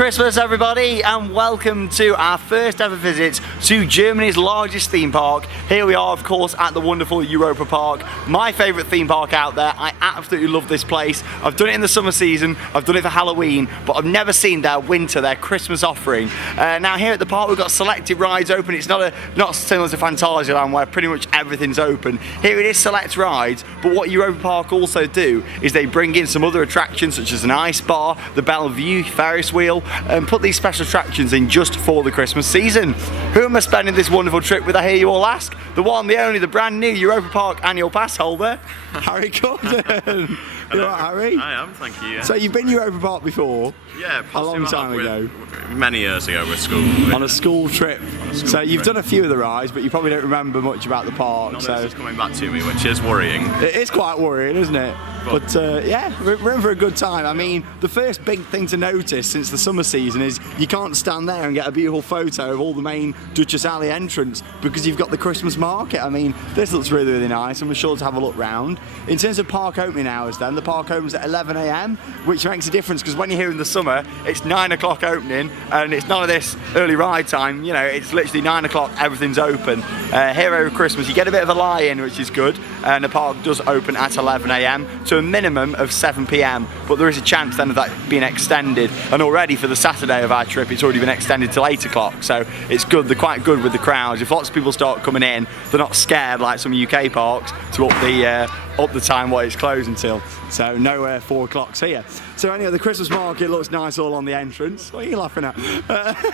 Christmas everybody, and welcome to our first ever visit to Germany's largest theme park. Here we are, of course, at the wonderful Europa Park, my favourite theme park out there. I absolutely love this place. I've done it in the summer season, I've done it for Halloween, but I've never seen their winter, their Christmas offering. Now here at the park we've got selected rides open. It's not similar to Phantasialand where pretty much everything's open. Here it is select rides, but what Europa Park also do is they bring in some other attractions such as an ice bar, the Bellevue Ferris wheel, and put these special attractions in just for the Christmas season. Who am I spending this wonderful trip with, I hear you all ask? The one, the only, the brand new Europa Park annual pass holder, Harry Gordon. You alright, Harry? I am, thank you. Yeah. So you've been to Europa Park before? Yeah, a long time ago. Many years ago with school. On a school trip. So you've done a few of the rides, but you probably don't remember much about the park. None of this is coming back to me, which is worrying. It is quite worrying, isn't it? But yeah, we're in for a good time. I mean, the first big thing to notice since the summer season is you can't stand there and get a beautiful photo of all the main Duchess Alley entrance because you've got the Christmas market. I mean, this looks really, really nice, and we're sure to have a look round. In terms of park opening hours then, the park opens at 11 AM, which makes a difference because when you're here in the summer, it's 9 o'clock opening, and it's none of this early ride time, you know, it's literally 9 o'clock, everything's open. Here over Christmas, you get a bit of a lie-in, which is good, and the park does open at 11 AM to a minimum of 7 PM, but there is a chance then of that being extended, and already for the Saturday of our trip, it's already been extended till 8 o'clock, so it's good, they're quite good with the crowds. If lots of people start coming in, they're not scared like some UK parks to up the time what it's closed until. So no 4 o'clocks here. So anyway, the Christmas market looks nice all on the entrance. What are you laughing at?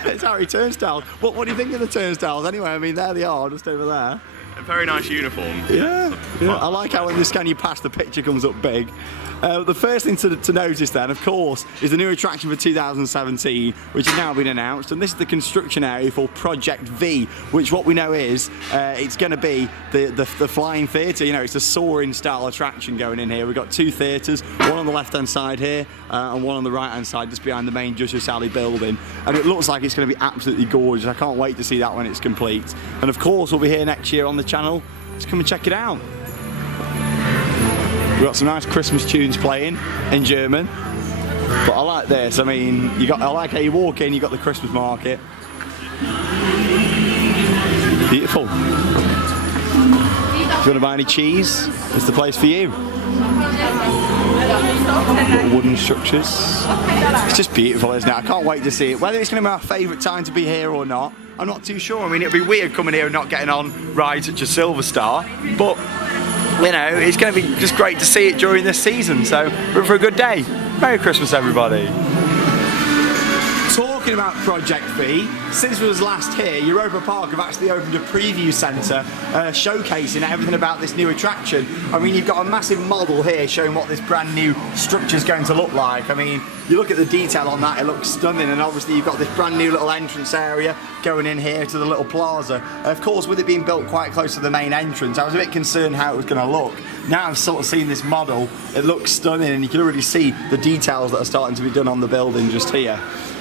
It's Harry Turnstiles. What do you think of the turnstiles anyway? I mean, there they are, just over there. A very nice uniform. Yeah. I like how when you scan you past, the picture comes up big. The first thing to notice then, of course, is the new attraction for 2017, which has now been announced, and this is the construction area for Project V, which what we know is it's going to be the flying theatre. You know, it's a soaring style attraction going in here. We've got 2 theatres, one on the left hand side here and one on the right hand side just behind the main Duchess Alley building, and it looks like it's going to be absolutely gorgeous. I can't wait to see that when it's complete, and of course we'll be here next year on the channel. Just come and check it out. We've got some nice Christmas tunes playing in German, but I like this. I mean, I like how you walk in, you've got the Christmas market. Beautiful. If you want to buy any cheese, it's the place for you. Little wooden structures. It's just beautiful, isn't it? I can't wait to see it. Whether it's going to be my favourite time to be here or not, I'm not too sure. I mean, it'd be weird coming here and not getting on rides such as Silver Star, but you know, it's going to be just great to see it during this season, so we're for a good day. Merry Christmas, everybody. Talking about Project V, since we was last here, Europa Park have actually opened a preview centre showcasing everything about this new attraction. I mean, you've got a massive model here showing what this brand new structure is going to look like. I mean, you look at the detail on that, it looks stunning, and obviously you've got this brand new little entrance area going in here to the little plaza. Of course, with it being built quite close to the main entrance, I was a bit concerned how it was going to look. Now I've sort of seen this model, it looks stunning, and you can already see the details that are starting to be done on the building just here.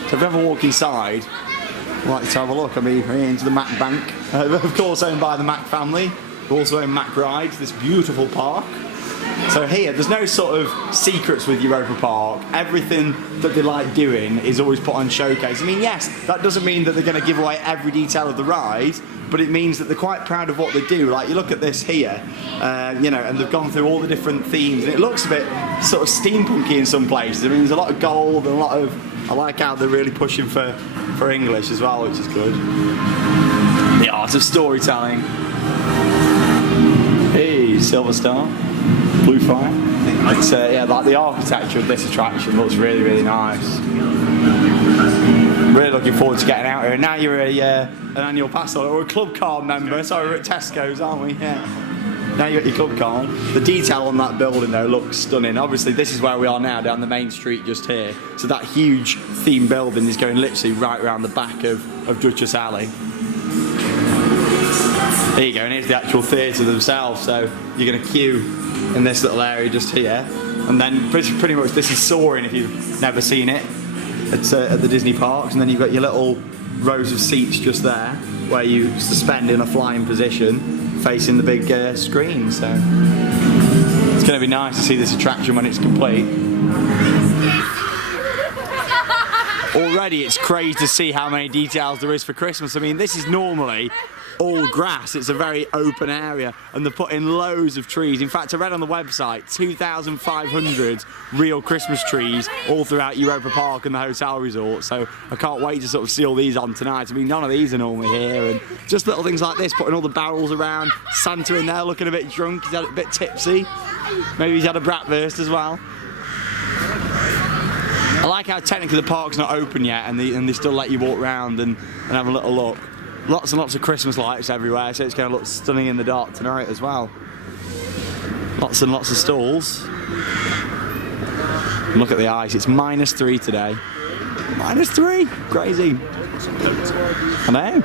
So if you ever walk inside, I'd like to have a look. I mean, we're into the Mac Bank, of course owned by the Mac family, who also own Mac Rides, this beautiful park. So here, there's no sort of secrets with Europa Park. Everything that they like doing is always put on showcase. I mean, yes, that doesn't mean that they're going to give away every detail of the ride, but it means that they're quite proud of what they do. Like, you look at this here, you know, and they've gone through all the different themes, and it looks a bit sort of steampunky in some places. I mean, there's a lot of gold and a lot of... I like how they're really pushing for English as well, which is good. The art of storytelling. Hey, Silver Star, Blue Fire. It's yeah, like the architecture of this attraction looks really, really nice. Really looking forward to getting out here. And now you're an annual pass holder or a club card member. Sorry, we're at Tesco's, aren't we? Yeah. Now you've got your club card. The detail on that building though looks stunning. Obviously this is where we are now, down the main street just here. So that huge theme building is going literally right around the back of Duchess Alley. There you go, and here's the actual theatre themselves. So you're going to queue in this little area just here. And then pretty much this is soaring if you've never seen it. It's at the Disney parks, and then you've got your little rows of seats just there where you suspend in a flying position facing the big screen, so it's going to be nice to see this attraction when it's complete. already it's crazy to see how many details there is for Christmas. I mean, this is normally all grass. It's a very open area, and they've put in loads of trees. In fact, I read on the website 2,500 real Christmas trees all throughout Europa Park and the hotel resort, so I can't wait to sort of see all these on tonight. I mean, none of these are normally here, and just little things like this, putting all the barrels around. Santa in there looking a bit drunk, he's had a bit tipsy, maybe he's had a bratwurst as well. I like how technically the park's not open yet, and they still let you walk around and have a little look. Lots and lots of Christmas lights everywhere, so it's going to look stunning in the dark tonight as well. Lots and lots of stalls. Look at the ice, it's -3 today. -3? Crazy. I know.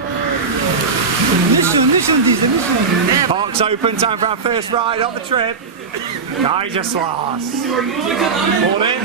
Park's open, time for our first ride on the trip. Geigersloss. Morning.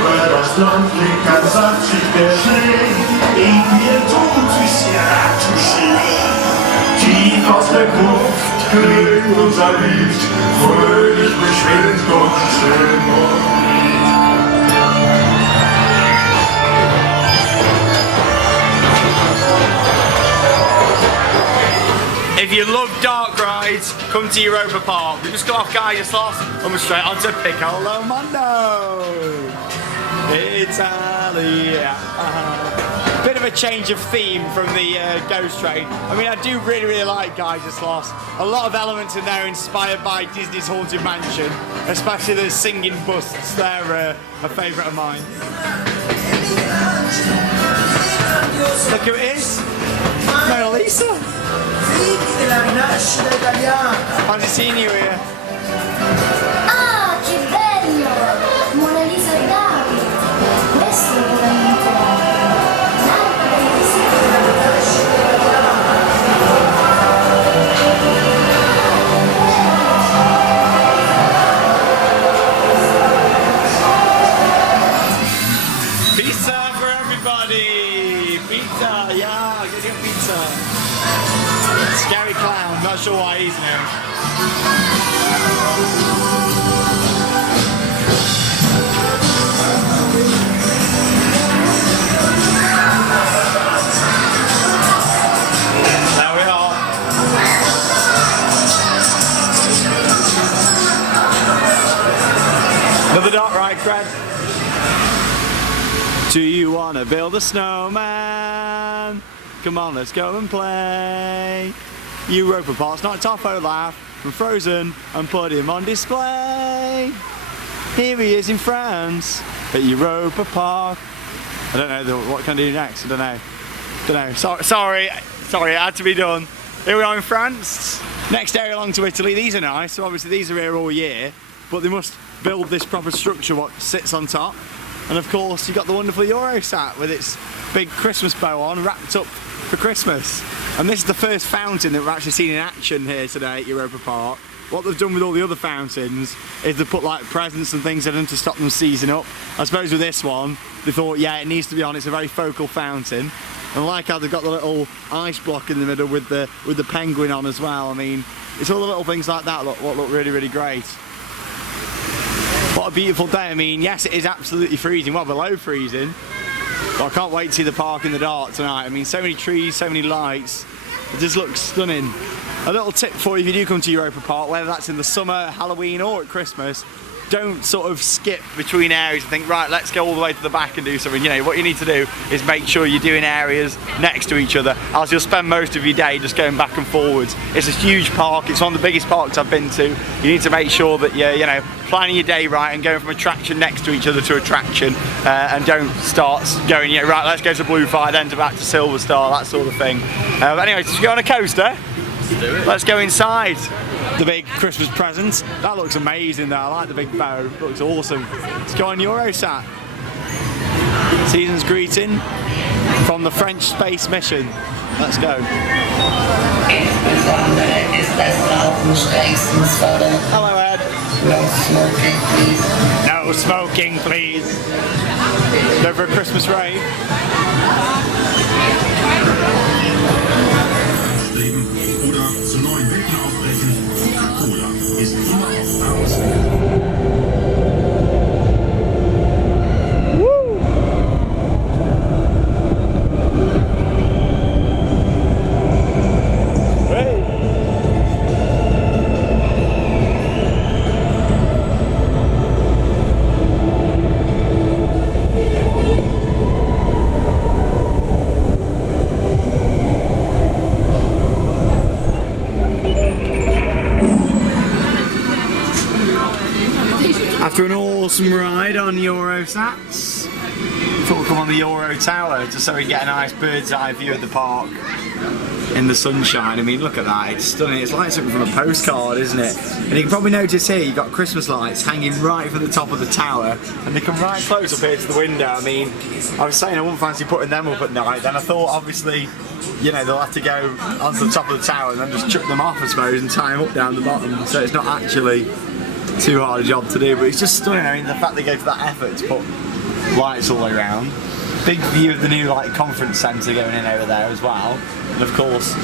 Über das Land flickern satt sich der Schnee, in mir tut sich's ja touché. Tief aus der Gruft klingt unser Lied, fröhlich beschwingt und schön und If you love dark rides, come to Europa Park. We just got off Geigersloss and we're straight on to Piccolo Mondo. Italia. Bit of a change of theme from the Ghost Train. I mean, I do really like Geigersloss. A lot of elements in there inspired by Disney's Haunted Mansion, especially the singing busts. They're a favourite of mine. Look who it is. Mona Lisa. Fancy seeing you here. Ah, che bello! Mona Lisa d'arte. Questo è veramente Pizza for everybody! Pizza, yeah, get your pizza. Scary clown, not sure why he's now. There we are. Another dark ride, Fred. Do you want to build a snowman? Come on, let's go and play. Europa Park's knocked off Olaf from Frozen and put him on display. Here he is in France at Europa Park. I don't know what can I do next. I don't know. Sorry, it had to be done. Here we are in France. Next area along to Italy. These are nice. So obviously these are here all year, but they must build this proper structure what sits on top. And of course you've got the wonderful Eurosat with its big Christmas bow on, wrapped up for Christmas. And this is the first fountain that we've actually seen in action here today at Europa Park. What they've done with all the other fountains is they've put like presents and things in them to stop them seizing up. I suppose with this one, they thought, yeah, it needs to be on, it's a very focal fountain. And I like how they've got the little ice block in the middle with the penguin on as well. I mean, it's all the little things like that look really great. What a beautiful day. I mean, yes, it is absolutely freezing, well below freezing. But I can't wait to see the park in the dark tonight. I mean, so many trees, so many lights. It just looks stunning. A little tip for you if you do come to Europa Park, whether that's in the summer, Halloween or at Christmas, don't sort of skip between areas and think, right, let's go all the way to the back and do something. You know, what you need to do is make sure you're doing areas next to each other, else you'll spend most of your day just going back and forwards. It's a huge park. It's one of the biggest parks I've been to. You need to make sure that you're, you know, planning your day right and going from attraction next to each other to attraction, and don't start going, you know, right, let's go to Blue Fire, then to back to Silver Star, that sort of thing. But anyway, should we go on a coaster? Let's do it. Let's go inside. The big Christmas presents. That looks amazing though. I like the big bow. It looks awesome. Let's go on Eurosat. Season's greeting from the French space mission. Let's go. Hello, Ed. No smoking, please. Go for a Christmas rave. Oder zu neuen Welten aufbrechen. Cola ist immer auf Basis. After an awesome ride on Eurosats, thought we'd come on the Euro Tower just so we can get a nice bird's eye view of the park in the sunshine. I mean, look at that, it's stunning. It's like something from a postcard, isn't it? And you can probably notice here you've got Christmas lights hanging right from the top of the tower, and they come right close up here to the window. I mean, I was saying I wouldn't fancy putting them up at night, then I thought obviously, you know, they'll have to go onto the top of the tower and then just chuck them off, I suppose, and tie them up down the bottom. So it's not actually too hard a job to do, but it's just stunning. I mean, the fact they go to that effort to put lights all the way around. Big view of the new conference centre going in over there as well, and of course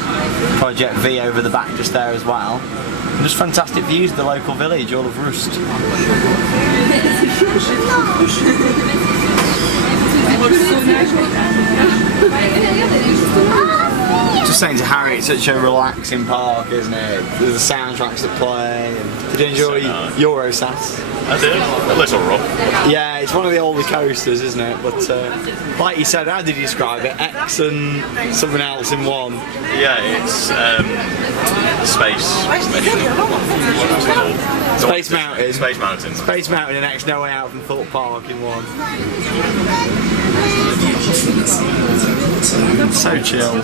Project V over the back just there as well. And just fantastic views of the local village, all of Rust. Just saying to Harry, it's such a relaxing park, isn't it? There's the soundtracks that play. Did you enjoy Eurosats? I did. A little rough. Yeah, it's one of the older coasters, isn't it? But like you said, how did you describe it? X and something else in one. Yeah, it's space mission. Space Mountain. Space Mountain. Space Mountain and X No Way Out from Thorpe Park in one. So chill.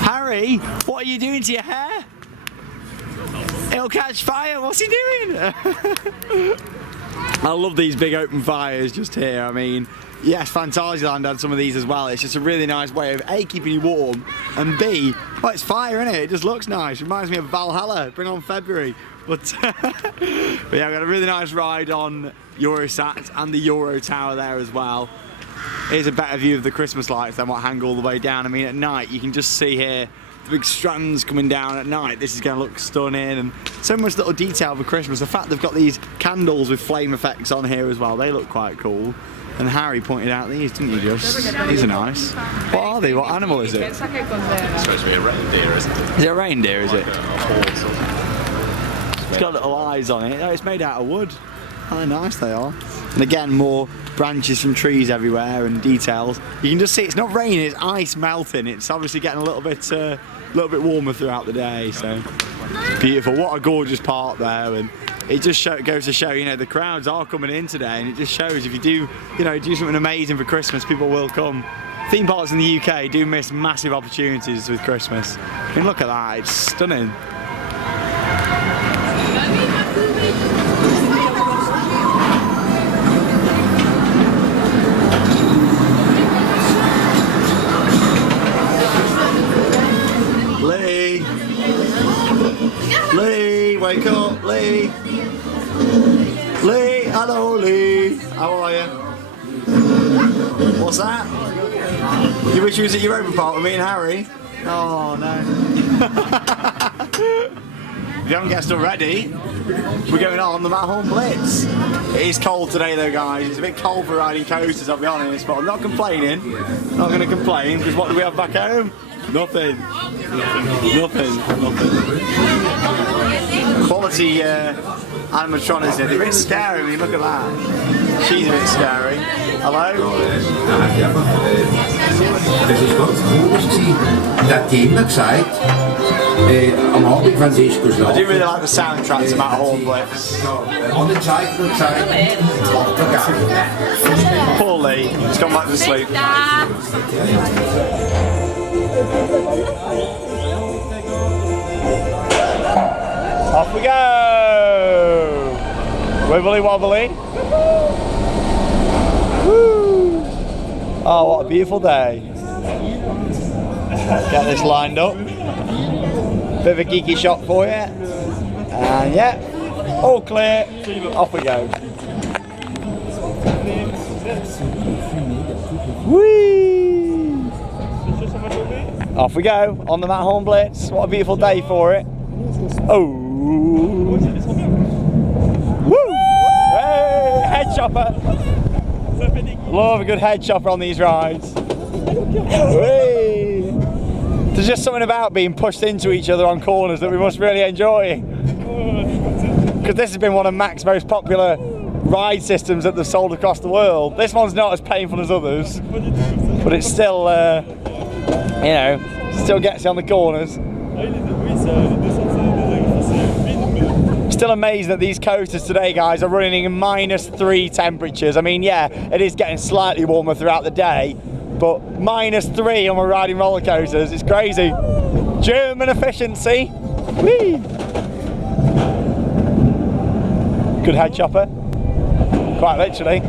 Harry, what are you doing to your hair? It'll catch fire. What's he doing? I love these big open fires just here. I mean, yes, Phantasialand had some of these as well. It's just a really nice way of A, keeping you warm, and B, well, it's fire, isn't it? It just looks nice. Reminds me of Valhalla. Bring on February. But yeah, we got a really nice ride on Eurosat and the Euro Tower there as well. Here's a better view of the Christmas lights than what hang all the way down. I mean, at night you can just see here the big strands coming down at night. This is going to look stunning, and so much little detail for Christmas. The fact they've got these candles with flame effects on here as well, they look quite cool. And Harry pointed out these, didn't you, Just? These are nice. What are they? What animal is it? It's supposed to be a reindeer, isn't it? Is it a reindeer, is it? Like a horse or something. It's got little eyes on it. Oh, it's made out of wood. How nice they are. And again, more branches from trees everywhere and details. You can just see it's not raining, it's ice melting. It's obviously getting a little bit warmer throughout the day, so beautiful. What a gorgeous park there, and it just goes to show, you know, the crowds are coming in today, and it just shows if you do, you know, do something amazing for Christmas, people will come. Theme parks in the UK do miss massive opportunities with Christmas. I mean, look at that, it's stunning. Lee, wake up, Lee. Lee, hello Lee. How are you? What's that? You wish you was at Europa Park with me and Harry? Oh no. If you haven't guessed already, we're going on the Matterhorn Blitz. It is cold today though guys, it's a bit cold for riding coasters, I'll be honest, but I'm not complaining. Not going to complain, because what do we have back home? Nothing. Nothing. Quality animatronics here. They're a bit scary when you look at that. She's a bit scary. Hello? Das ist ganz cool gewesen. Der hat immer gesagt, am Abend, wenn sie ist geschlafen. I do really like the soundtrack to Matterhorn Blitz. An der Zeit nur gesagt, macht er gerne. Poor Lee, he's gone back to sleep. Off we go! Wibbly wobbly. Woo! Oh, what a beautiful day. Get this lined up. Bit of a geeky shot for you. And yeah, all clear. Off we go. Whee! Off we go on the Matterhorn Blitz. What a beautiful day for it. Oh! Woo! Hey, head chopper. Love a good head chopper on these rides. Hey. There's just something about being pushed into each other on corners that we must really enjoy. Because this has been one of Mac's most popular ride systems that they've sold across the world. This one's not as painful as others, but it's still, you know, still gets you on the corners. Still amazing that these coasters today, guys, are running in -3 temperatures. I mean, yeah, it is getting slightly warmer throughout the day, but -3 when we're riding roller coasters, it's crazy. German efficiency. Whee! Good head chopper. Quite literally.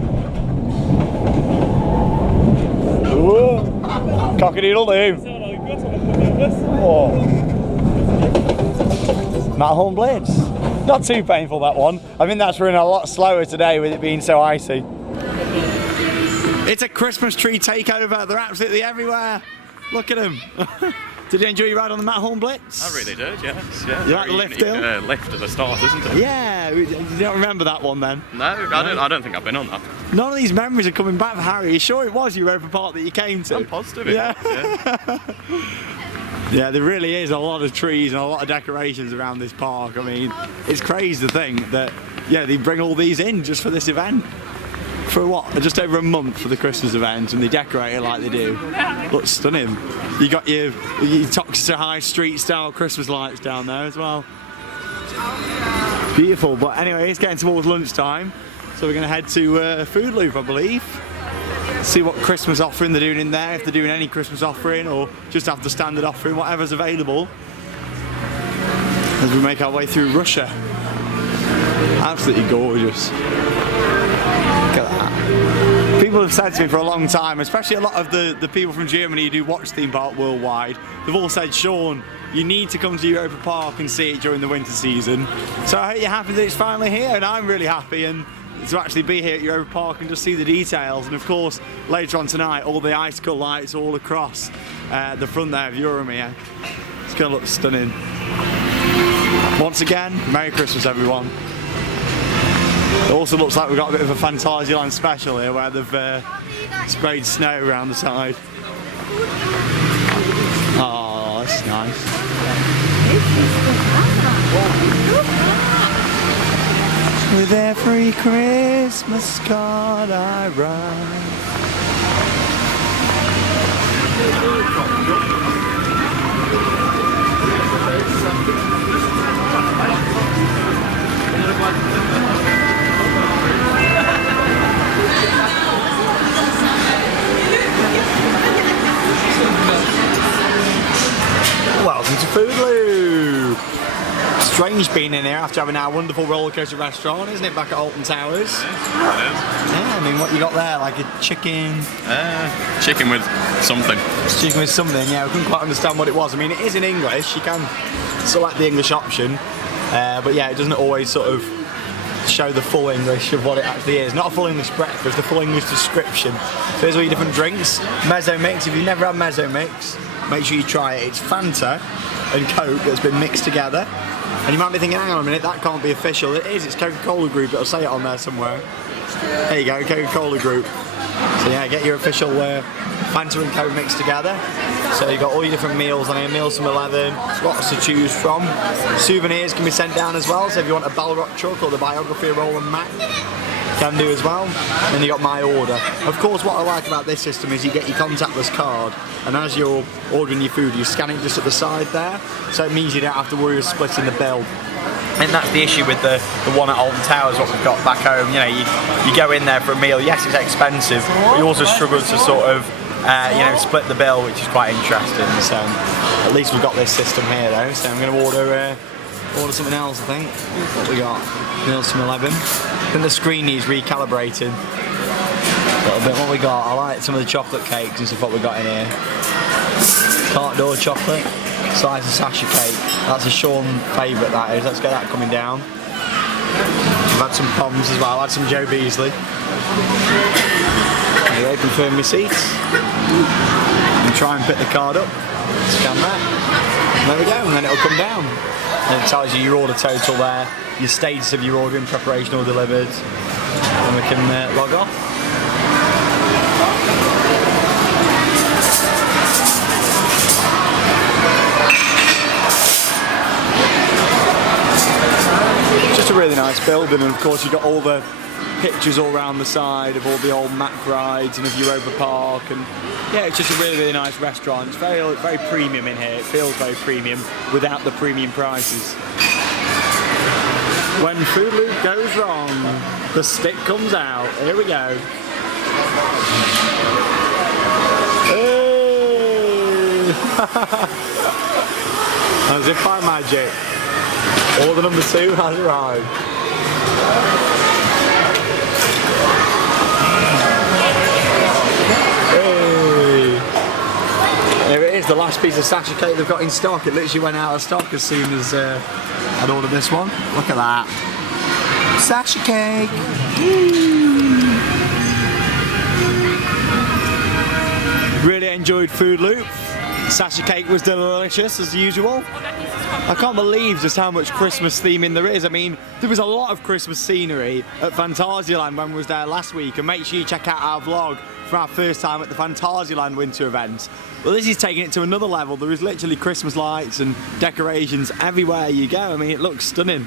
Ooh. Cock-a-doodle-doo. Oh. Matterhorn Blitz. Not too painful, that one. I think that's running a lot slower today with it being so icy. It's a Christmas tree takeover. They're absolutely everywhere. Look at them. Did you enjoy your ride on the Matterhorn Blitz? I really did, yes. Yeah, You like the lift hill? Lift at the start, isn't it? Yeah. You don't remember that one then? No, I don't think I've been on that. None of these memories are coming back for Harry. Are you sure it was Europa Park that you came to? I'm positive it Yeah. is, Yeah, there really is a lot of trees and a lot of decorations around this park. I mean, it's crazy to think that, yeah, they bring all these in just for this event. For what? Just over a month for the Christmas event, and they decorate it like they do. Looks stunning. You got your Toxter High Street style Christmas lights down there as well. Beautiful. But anyway, it's getting towards lunchtime, so we're going to head to Food Loop, I believe. See what Christmas offering they're doing in there, if they're doing any Christmas offering or just have the standard offering, whatever's available, as we make our way through Russia. Absolutely gorgeous. Look at that. People have said to me for a long time, especially a lot of the people from Germany who do watch theme park worldwide, they've all said, Sean, you need to come to Europa Park and see it during the winter season. So I hope you're happy that it's finally here, and I'm really happy and to actually be here at Europa Park and just see the details. And of course, later on tonight, all the icicle lights all across the front there of Euromir. It's going to look stunning. Once again, Merry Christmas, everyone. It also looks like we've got a bit of a Fantasyland special here where they've sprayed snow around the side. Oh, that's nice. With every Christmas card I write. Welcome to Food Loop. Strange being in here after having our wonderful roller coaster restaurant, isn't it, back at Alton Towers? Yeah, I mean, what you got there? Like a chicken? Chicken with something. Chicken with something, yeah, we couldn't quite understand what it was. I mean, it is in English, you can select the English option, but yeah, it doesn't always sort of show the full English of what it actually is. Not a full English breakfast, a full English description. So here's all your different drinks. Mezzo Mix, if you've never had Mezzo Mix, make sure you try it. It's Fanta and Coke that's been mixed together. And you might be thinking, hang on a minute, that can't be official. It is, it's Coca-Cola Group, it'll say it on there somewhere. There you go, Coca-Cola Group. So yeah, get your official Fanta and Coke mixed together. So you've got all your different meals on here, meals from 11, lots to choose from. Souvenirs can be sent down as well, so if you want a Balrock truck or the biography of Roland Mack, can do as well. Then you got My Order. Of course, what I like about this system is you get your contactless card, and as you're ordering your food, you scan it just at the side there, so it means you don't have to worry about splitting the bill. And that's the issue with the one at Alton Towers, what we've got back home. You know, you go in there for a meal, yes, it's expensive, but you also struggle to sort of split the bill, which is quite interesting. So at least we've got this system here though. So I'm going to order something else, I think. What we got? Meals from 11. I think the screen needs recalibrating a little bit. What we got? I like some of the chocolate cakes and stuff what we got in here. Cart door chocolate, slice of sasha cake. That's a Sean favourite, that is. Let's get that coming down. I've had some Poms as well. I've had some Joe Beasley. There you go, confirm your seats. And try and pick the card up. Scan that. There we go, and then it'll come down. And it tells you your order total there, your status of your order in preparation or delivered. And we can log off. Just a really nice building, and of course you've got all the pictures all around the side of all the old Mack rides and of Europa Park, and yeah, it's just a really, really nice restaurant. It's very, very premium in here. It feels very premium without the premium prices. When Food Loop goes wrong, the stick comes out. Here we go. Hey! As if by magic, order number 2 has arrived. There it is, the last piece of sasha cake they've got in stock. It literally went out of stock as soon as I'd ordered this one. Look at that. Sasha cake. Really enjoyed Food Loop. Sasha cake was delicious as usual. I can't believe just how much Christmas theming there is. I mean, there was a lot of Christmas scenery at Phantasialand when we was there last week, and make sure you check out our vlog for our first time at the Phantasialand winter event. Well, this is taking it to another level. There is literally Christmas lights and decorations everywhere you go. I mean, it looks stunning.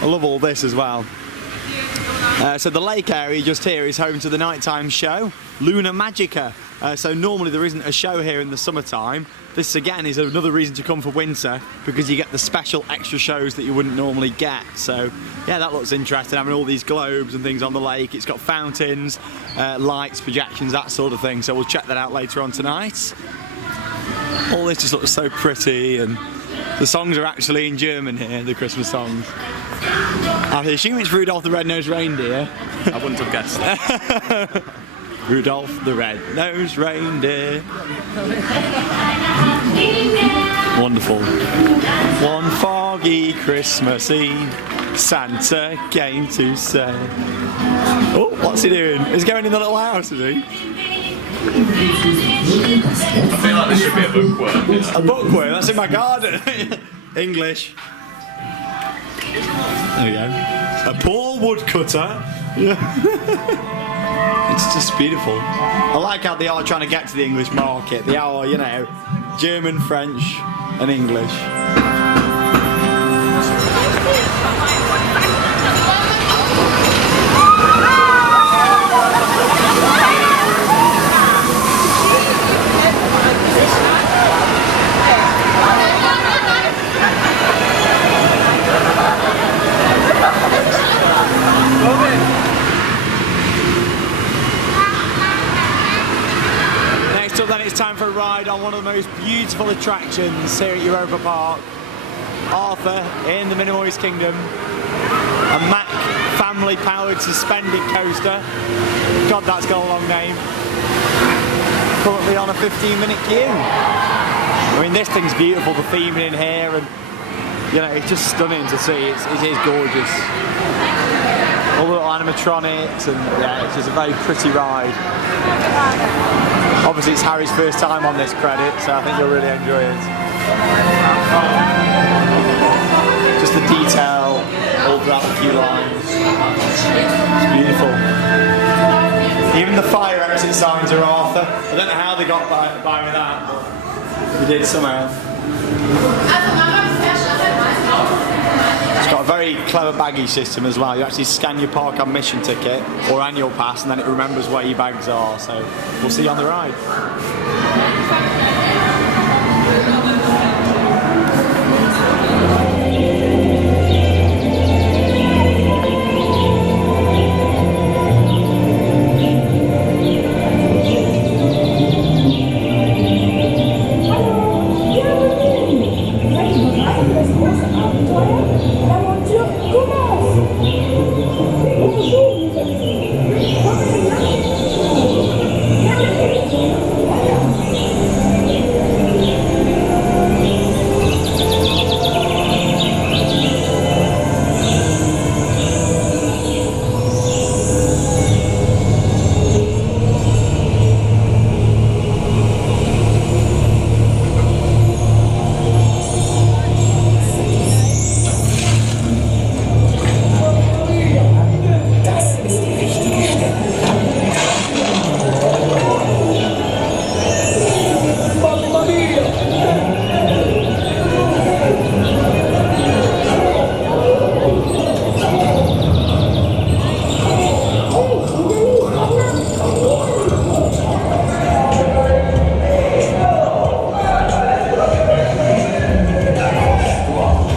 I love all this as well. So the lake area just here is home to the nighttime show, Lunar Magicka. So normally there isn't a show here in the summertime. This again is another reason to come for winter, because you get the special extra shows that you wouldn't normally get. So yeah, that looks interesting, having all these globes and things on the lake. It's got fountains, lights, projections, that sort of thing. So we'll check that out later on tonight. All this just looks so pretty, and the songs are actually in German here, the Christmas songs. I assume it's Rudolph the Red-Nosed Reindeer. I wouldn't have guessed that. Rudolph the Red-Nosed Reindeer. Wonderful. One foggy Christmas Eve, Santa came to say. Oh, what's he doing? He's going in the little house, is he? I feel like there should be a bookworm. You know? A bookworm? That's in my garden. English. There we go. A poor woodcutter. It's just beautiful. I like how they are trying to get to the English market. They are, you know, German, French, and English. Next up then, it's time for a ride on one of the most beautiful attractions here at Europa Park. Arthur in the Minimoys Kingdom. A Mack family powered suspended coaster. God, that's got a long name. Currently on a 15-minute queue. I mean, this thing's beautiful, the theming in here, and you know, it's just stunning to see. It is gorgeous. all the little animatronics, and yeah, it's just a very pretty ride. Obviously it's Harry's first time on this credit, so I think you'll really enjoy it. Just the detail all throughout the queue lines. It's beautiful. Even the fire exit signs are Arthur. I don't know how they got by with that, but they did somehow. It's got a very clever baggage system as well. You actually scan your park admission ticket or annual pass, and then it remembers where your bags are. So we'll see you on the ride.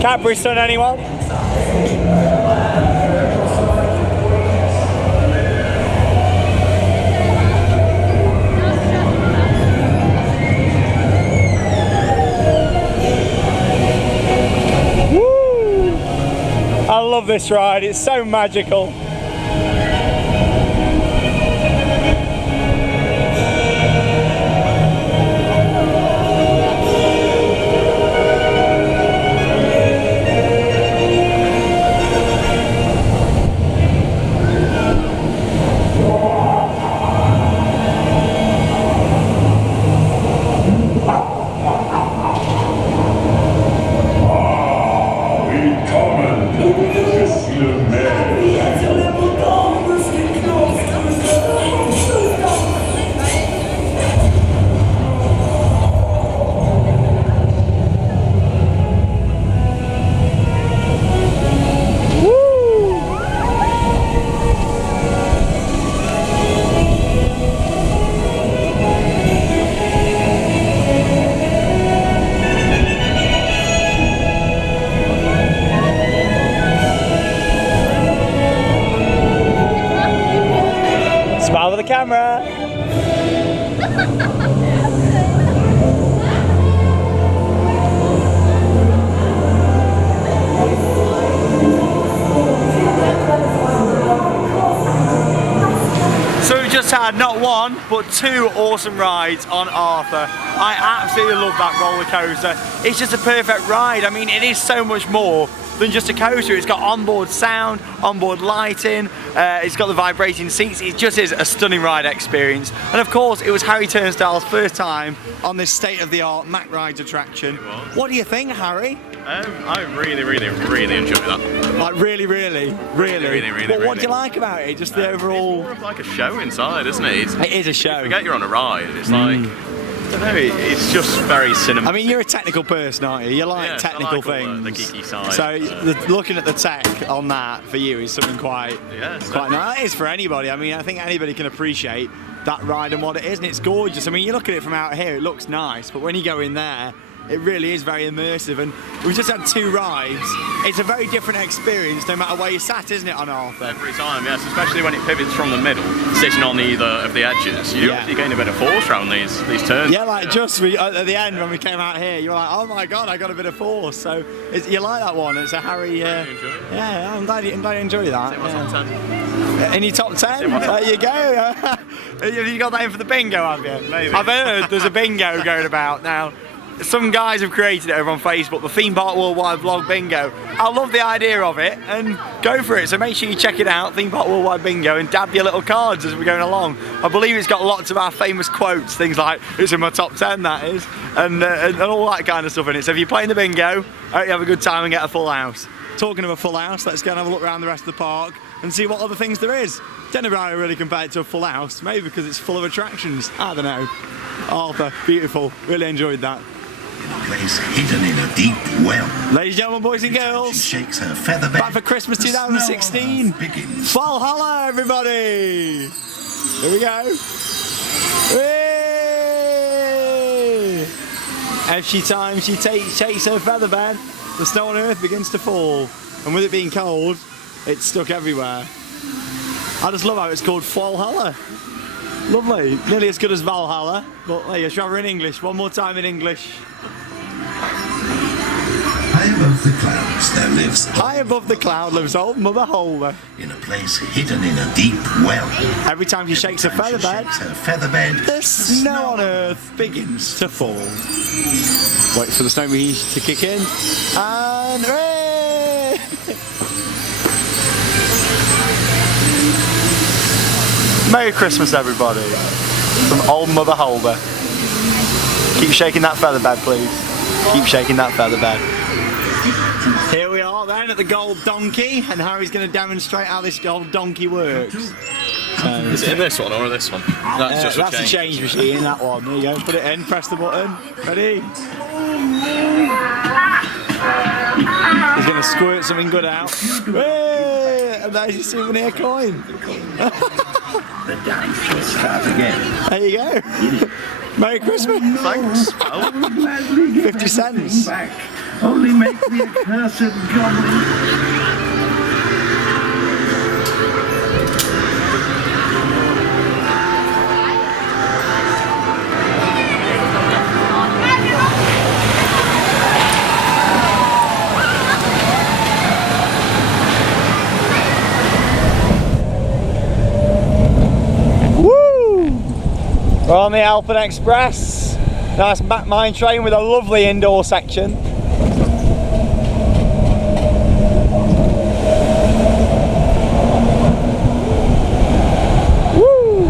Cadbury's done anyone? Woo! I love this ride, it's so magical. Smile with the camera. So we've just had not one, but two awesome rides on Arthur. I absolutely love that roller coaster. It's just a perfect ride. I mean, it is so much more than just a coaster. It's got onboard sound, onboard lighting, it's got the vibrating seats. It just is a stunning ride experience. And of course, it was Harry Turnstile's first time on this state-of-the-art Mack Rides attraction. What do you think, Harry? I really enjoyed that. Like really? What do you like about it? Just the overall... It's more of like a show inside, isn't it? It is a show. You forget you're on a ride. It's like... I don't know, it's just very cinematic. I mean, you're a technical person, aren't you? You like technical things. The geeky side. So looking at the tech on that for you is something quite nice. It is for anybody. I mean, I think anybody can appreciate that ride and what it is, and it's gorgeous. I mean, you look at it from out here, it looks nice, but when you go in there, it really is very immersive. And we've just had two rides. It's a very different experience no matter where you sat, isn't it, on Arthur? Every time, yes, especially when it pivots from the middle, sitting on either of the edges. You actually gain a bit of force around these turns. Yeah, like just at the end when we came out here, you were like, oh my god, I got a bit of force. So you like that one? It's a Harry. Yeah, I'm glad you enjoy that. Top 10. In your top 10? There you go. Have you got that in for the bingo, have you? Maybe. I've heard there's a bingo going about now. some guys have created it over on Facebook, the Theme Park Worldwide Vlog Bingo. I love the idea of it, and go for it. So make sure you check it out, Theme Park Worldwide Bingo, and dab your little cards as we're going along. I believe it's got lots of our famous quotes, things like, it's in my top 10, that is, and all that kind of stuff in it. So if you're playing the bingo, I hope you have a good time and get a full house. Talking of a full house, let's go and have a look around the rest of the park and see what other things there is. Don't know how I really compare it to a full house, maybe because it's full of attractions, I don't know. Arthur, beautiful, really enjoyed that. Place hidden in a deep well. Ladies and gentlemen, boys and girls, She shakes her feather bed. back for Christmas 2016. Begins. Valhalla, everybody! Here we go. Whee! Every time she shakes her feather bed, the snow on Earth begins to fall. And with it being cold, it's stuck everywhere. I just love how it's called Valhalla. Lovely. Nearly as good as Valhalla, but there you go, in English. One more time in English. High above the clouds there lives. High above the cloud lives old Mother Holder. In a place hidden in a deep well. Every time she shakes her feather bed, the snow on Earth begins to fall. Wait for the snow machine to kick in. And hooray! Merry Christmas, everybody. From old Mother Holder. Keep shaking that feather bed, please. Keep shaking that feather bed. Here we are then at the Gold Donkey, and Harry's going to demonstrate how this Gold Donkey works. Is it in this one or this one? That's just that's a change machine, that one. There you go, put it in, press the button. Ready? He's going to squirt something good out. Hey! And there's your souvenir coin. The dance will start again. There you go. Merry Christmas. Thanks. 50 cents. Back. Only make me a cursed goblin. We're on the Alpen Express. Nice back mine train with a lovely indoor section. Woo!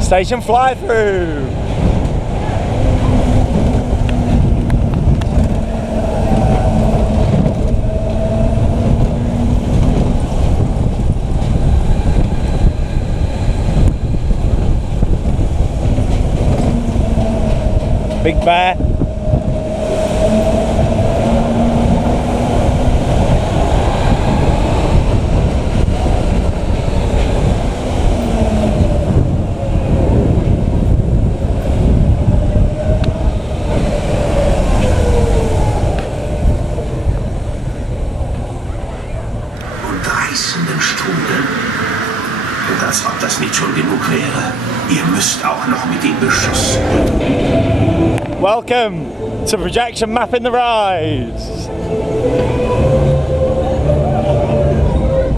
Station fly through. Big Bear. Als ob das nicht schon genug wäre. Ihr müsst auch noch mit dem Beschuss. Welcome to Projection Mapping the Rides.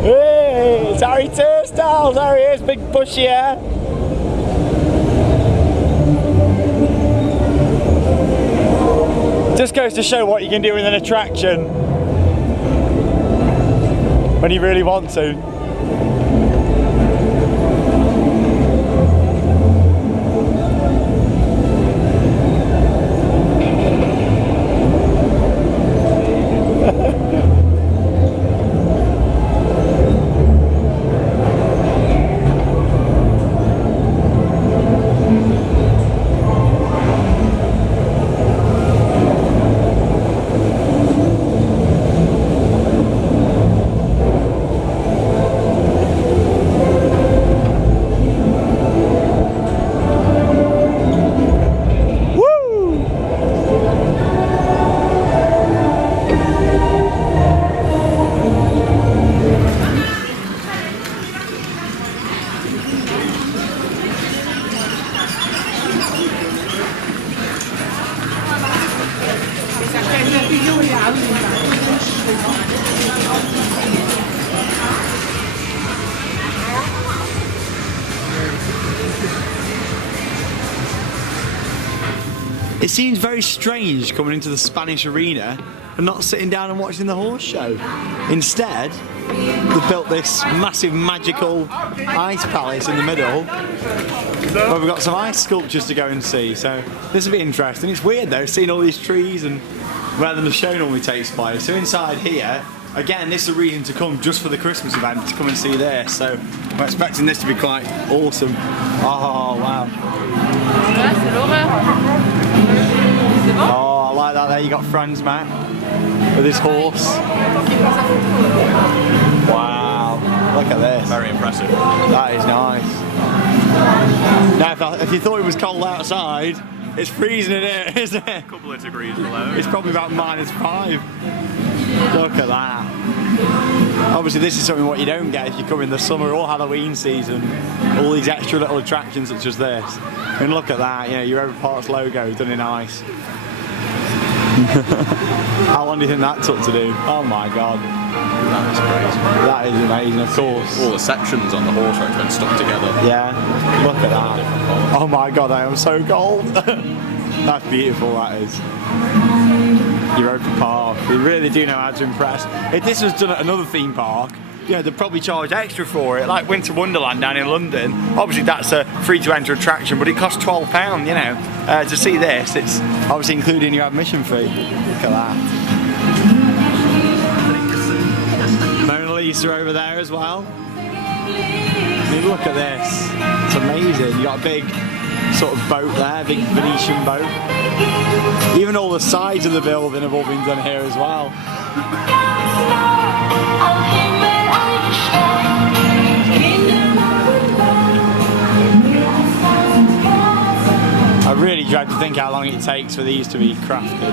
Hey, it's Harry Turnstiles. There he is, big bushy hair. Just goes to show what you can do with an attraction when you really want to. It seems very strange coming into the Spanish arena and not sitting down and watching the horse show. Instead, they've built this massive magical ice palace in the middle where we've got some ice sculptures to go and see, so this will be interesting. It's weird though, seeing all these trees and where the show normally takes place. So inside here, again, this is a reason to come just for the Christmas event, to come and see this, so we're expecting this to be quite awesome. Oh wow. Oh, I like that there, you got Franz Mac with his horse. Wow, look at this. Very impressive. That is nice. Now, if you thought it was cold outside, it's freezing in here, isn't it? A couple of degrees below. It's probably about -5. Look at that. Obviously, this is something what you don't get if you come in the summer or Halloween season. All these extra little attractions such as this. And look at that, you know, Europa Park's logo done in ice. How long do you think that took to do? Oh my god. That is crazy. That is amazing, of course. All the sections on the horse are been stuck together. Yeah, look at that. Oh my god, I am so cold. That's beautiful, that is. Europa Park, they really do know how to impress. If this was done at another theme park, you know, they'd probably charge extra for it, like Winter Wonderland down in London. Obviously that's a free to enter attraction, but it costs £12, you know. To see this, it's obviously including your admission fee. Look at that. Mona Lisa over there as well. I mean, look at this, it's amazing. You got a big sort of boat there, big Venetian boat. Even all the sides of the building have all been done here as well. I really dread to think how long it takes for these to be crafted.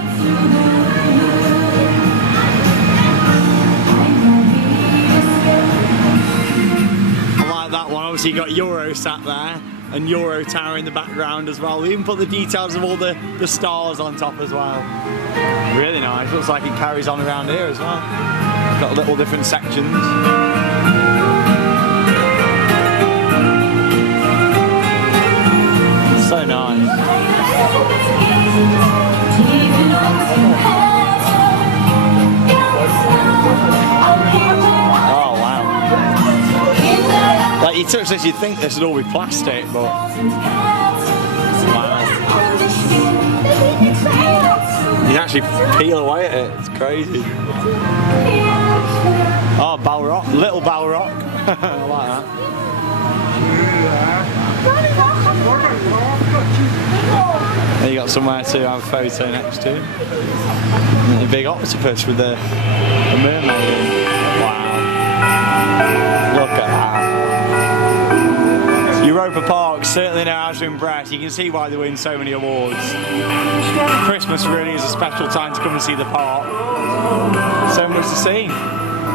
I like that one. Obviously you got Eurosat there and Euro Tower in the background as well. They even put the details of all the stars on top as well. Really nice. Looks like it carries on around here as well. Got little different sections. So nice. Oh wow. Like you touch this, you'd think this would all be plastic, but wow. You can actually peel away at it, it's crazy. Oh, Balrock, little Balrock. I like that. There you got somewhere to have a photo next to. And a big octopus with the mermaid. Wow. Look at that. Europa Park certainly know how to impress. You can see why they win so many awards. Christmas really is a special time to come and see the park. So much to see.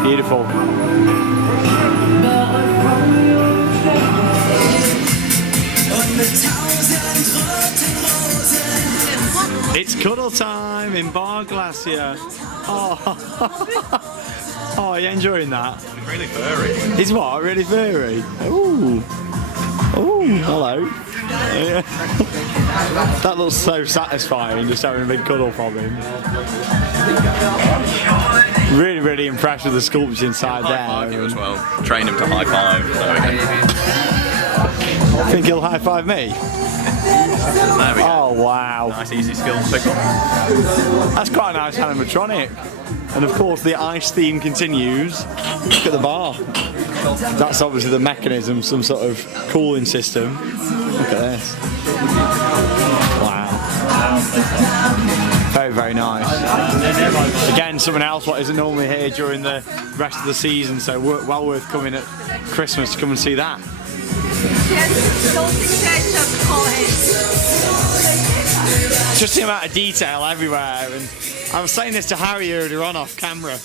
Beautiful. It's cuddle time in Bar Glacier. Oh, oh, are you enjoying that? It's really furry. It's what? Really furry? Ooh. Ooh, hello. Yeah. That looks so satisfying, just having a big cuddle from him. Really, really impressed with the sculpture inside there. High five you as well. Train him to high five. There we go. Think he'll high five me? There we go. Oh wow. Nice easy skill to pick up. That's quite a nice animatronic. And of course the ice theme continues. Look at the bar. That's obviously the mechanism, some sort of cooling system. Look at this. Wow. Very, very nice. Again, something else what isn't normally here during the rest of the season, so well worth coming at Christmas to come and see that. Just the amount of detail everywhere, and I was saying this to Harry earlier on off camera.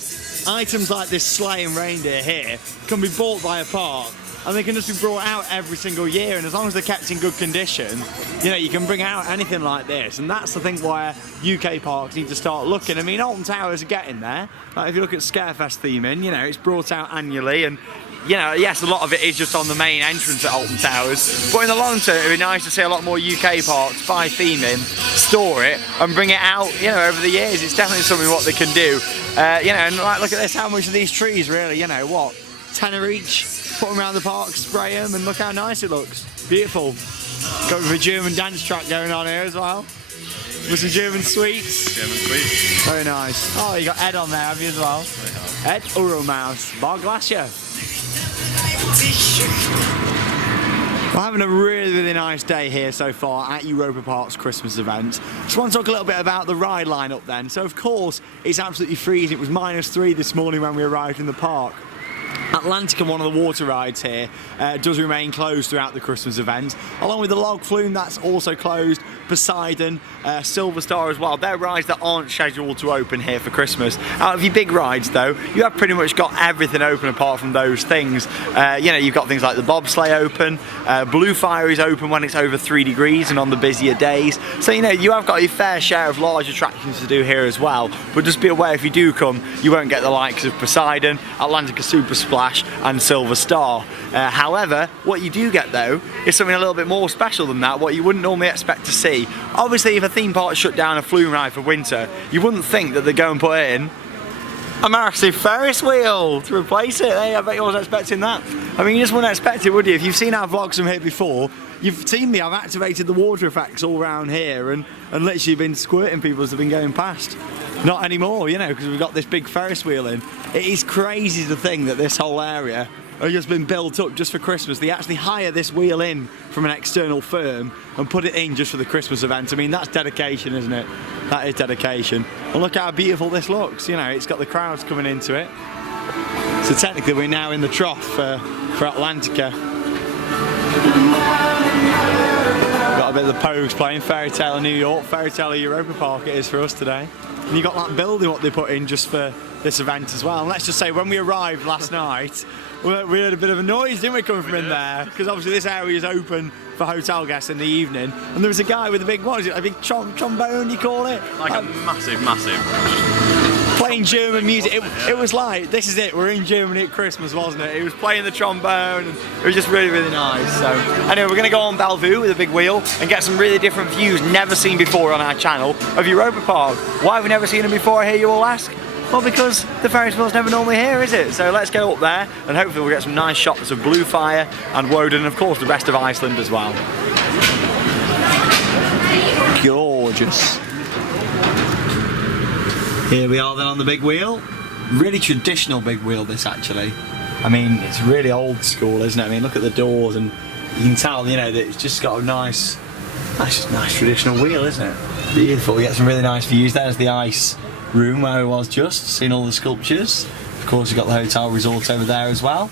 items like this sleigh and reindeer here can be bought by a park, and they can just be brought out every single year, and as long as they're kept in good condition, you know, you can bring out anything like this. And that's, I think, where UK parks need to start looking. I mean, Alton Towers are getting there. Like, if you look at Scarefest theming, you know, it's brought out annually, and you know, yes, a lot of it is just on the main entrance at Alton Towers, but in the long term it would be nice to see a lot more UK parks buy theming, store it and bring it out, you know, over the years. It's definitely something what they can do. You know, and like, look at this, how much are these trees really, you know, what, tenner each? Put them around the park, spray them, and look how nice it looks. Beautiful. Got a German dance track going on here as well, with some German sweets. German sweets. Very nice. Oh, you got Ed on there, have you as well? Ed Euromouse, Bar Glacier. We're having a really nice day here so far at Europa Park's Christmas event. Just want to talk a little bit about the ride lineup then. So of course it's absolutely freezing. It was -3 this morning when we arrived in the park. Atlantis, one of the water rides here, does remain closed throughout the Christmas event, along with the log flume that's also closed, Poseidon, Silver Star as well. They're rides that aren't scheduled to open here for Christmas. Out of your big rides though, you have pretty much got everything open apart from those things. You know, you've got things like the bobsleigh open, Blue Fire is open when it's over 3 degrees and on the busier days. So you know, you have got your fair share of large attractions to do here as well, but just be aware if you do come, you won't get the likes of Poseidon, Atlantis Super Splash and Silver Star. However, what you do get though is something a little bit more special than that, what you wouldn't normally expect to see. Obviously if a theme park shut down a flume ride for winter, you wouldn't think that they'd go and put in a massive Ferris wheel to replace it. Hey, I bet you wasn't expecting that. I mean, you just wouldn't expect it, would you? If you've seen our vlogs from here before, you've seen me, I've activated the water effects all around here and literally been squirting people as they've been going past. Not anymore, you know, because we've got this big Ferris wheel in. It is crazy to think that this whole area has just been built up just for Christmas. They actually hire this wheel in from an external firm and put it in just for the Christmas event. I mean, that's dedication, isn't it? That is dedication. And look how beautiful this looks, you know, it's got the crowds coming into it. So technically we're now in the trough for Atlantica. Got a bit of the Pogues playing, Fairy Tale of New York, Fairy Tale of Europa Park it is for us today. And you got that building what they put in just for this event as well. And let's just say when we arrived last night, we heard a bit of a noise, didn't we, coming from in there? Because obviously this area is open for hotel guests in the evening. And there was a guy with a big, what is it, a big trombone you call it? Like a massive playing German music. It was like, this is it, we're in Germany at Christmas, wasn't it? He was playing the trombone and it was just really nice. So anyway, we're going to go on Bellevue with a big wheel and get some really different views never seen before on our channel of Europa Park. Why have we never seen them before, I hear you all ask? Well, because the Ferris wheel's never normally here, is it? So let's go up there and hopefully we'll get some nice shots of Blue Fire and Wodan and of course the rest of Iceland as well. Gorgeous. Here we are then on the big wheel. Really traditional big wheel this actually. I mean, it's really old school, isn't it? I mean, look at the doors and you can tell, you know, that it's just got a nice traditional wheel, isn't it? Beautiful, we get some really nice views. There's the ice room where I was just, seeing all the sculptures. Of course, you've got the hotel resort over there as well.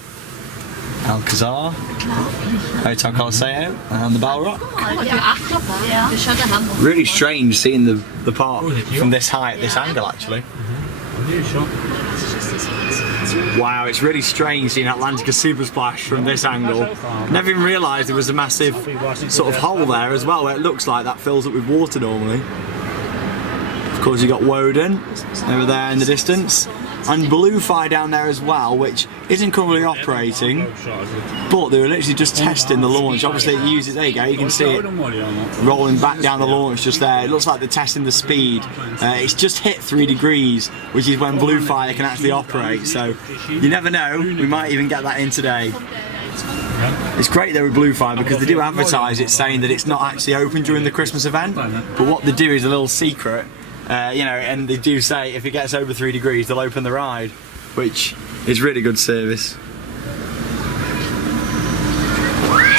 Alcazar, Hotel Colosseo, and the Bell Rock. Really strange seeing the park from this height, this angle actually. Wow, it's really strange seeing Atlantica Super Splash from this angle. Never even realised there was a massive sort of hole there as well, where it looks like that fills up with water normally. Of course you've got Wodan over there in the distance, and Blue Fire down there as well, which isn't currently operating, but they were literally just testing the launch. Obviously it uses, there you go, you can see it rolling back down the launch just there. It looks like they're testing the speed. It's just hit 3 degrees, which is when Blue Fire can actually operate, so you never know, we might even get that in today. It's great though with Blue Fire because they do advertise it saying that it's not actually open during the Christmas event, but what they do is a little secret. You know, and they do say if it gets over 3 degrees they'll open the ride, which is really good service.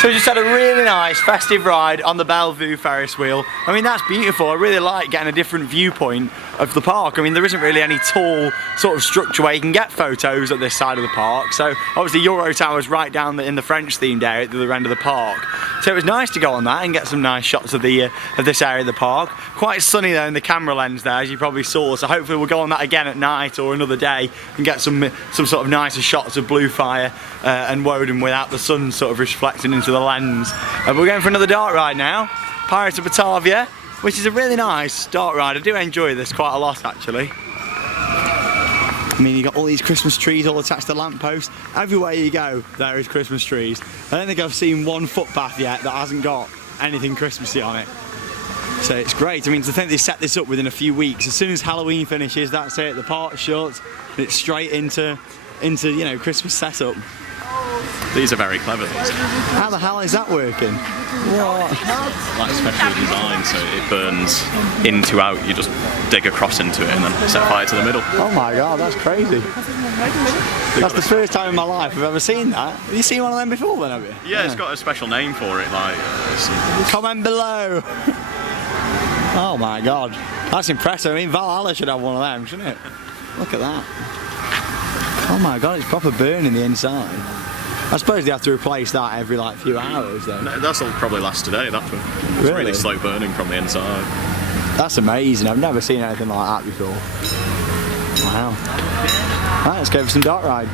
So we just had a really nice festive ride on the Bellevue Ferris wheel. I mean, that's beautiful. I really like getting a different viewpoint of the park. I mean, there isn't really any tall sort of structure where you can get photos at this side of the park. So obviously Euro Tower's right down in the French themed area at the other end of the park. So it was nice to go on that and get some nice shots of this area of the park. Quite sunny though in the camera lens there, as you probably saw. So hopefully we'll go on that again at night or another day and get some sort of nicer shots of Bluefire and Wodan without the sun sort of reflecting into the lens. And we're going for another dark ride now, Pirates of Batavia, which is a really nice dark ride. I do enjoy this quite a lot actually. I mean, you got all these Christmas trees all attached to lampposts. Everywhere you go, there is Christmas trees. I don't think I've seen one footpath yet that hasn't got anything Christmassy on it. So it's great. I mean, to think they set this up within a few weeks. As soon as Halloween finishes, that's it. The park's shut. It's straight into you know, Christmas setup. These are very clever, these. How the hell is that working? What? Like specially designed, so it burns in to out. You just dig across into it and then set fire to the middle. Oh my god, that's crazy. That's the first time in my life I've ever seen that. Have you seen one of them before then, have you? Yeah, it's got a special name for it, like... Comment below! Oh my god, that's impressive. I mean, Valhalla should have one of them, shouldn't it? Look at that. Oh my god, it's proper burning the inside. I suppose they have to replace that every like few hours though. No, that'll probably last today, that one. It's really slow burning from the inside. That's amazing, I've never seen anything like that before. Wow. Right, let's go for some dark ride.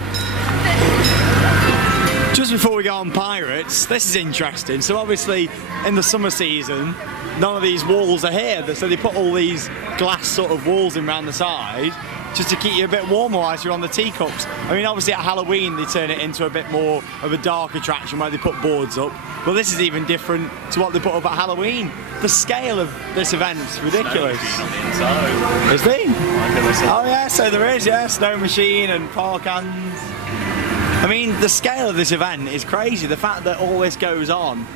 Just before we go on Pirates, this is interesting. So obviously in the summer season, none of these walls are here, so they put all these glass sort of walls in around the side just to keep you a bit warmer whilst you're on the teacups. I mean, obviously at Halloween they turn it into a bit more of a dark attraction where they put boards up, but this is even different to what they put up at Halloween. The scale of this event is ridiculous. Snow machine on the inside. Is there? Oh yeah, so there is, yeah, snow machine and park hands. I mean, the scale of this event is crazy. The fact that all this goes on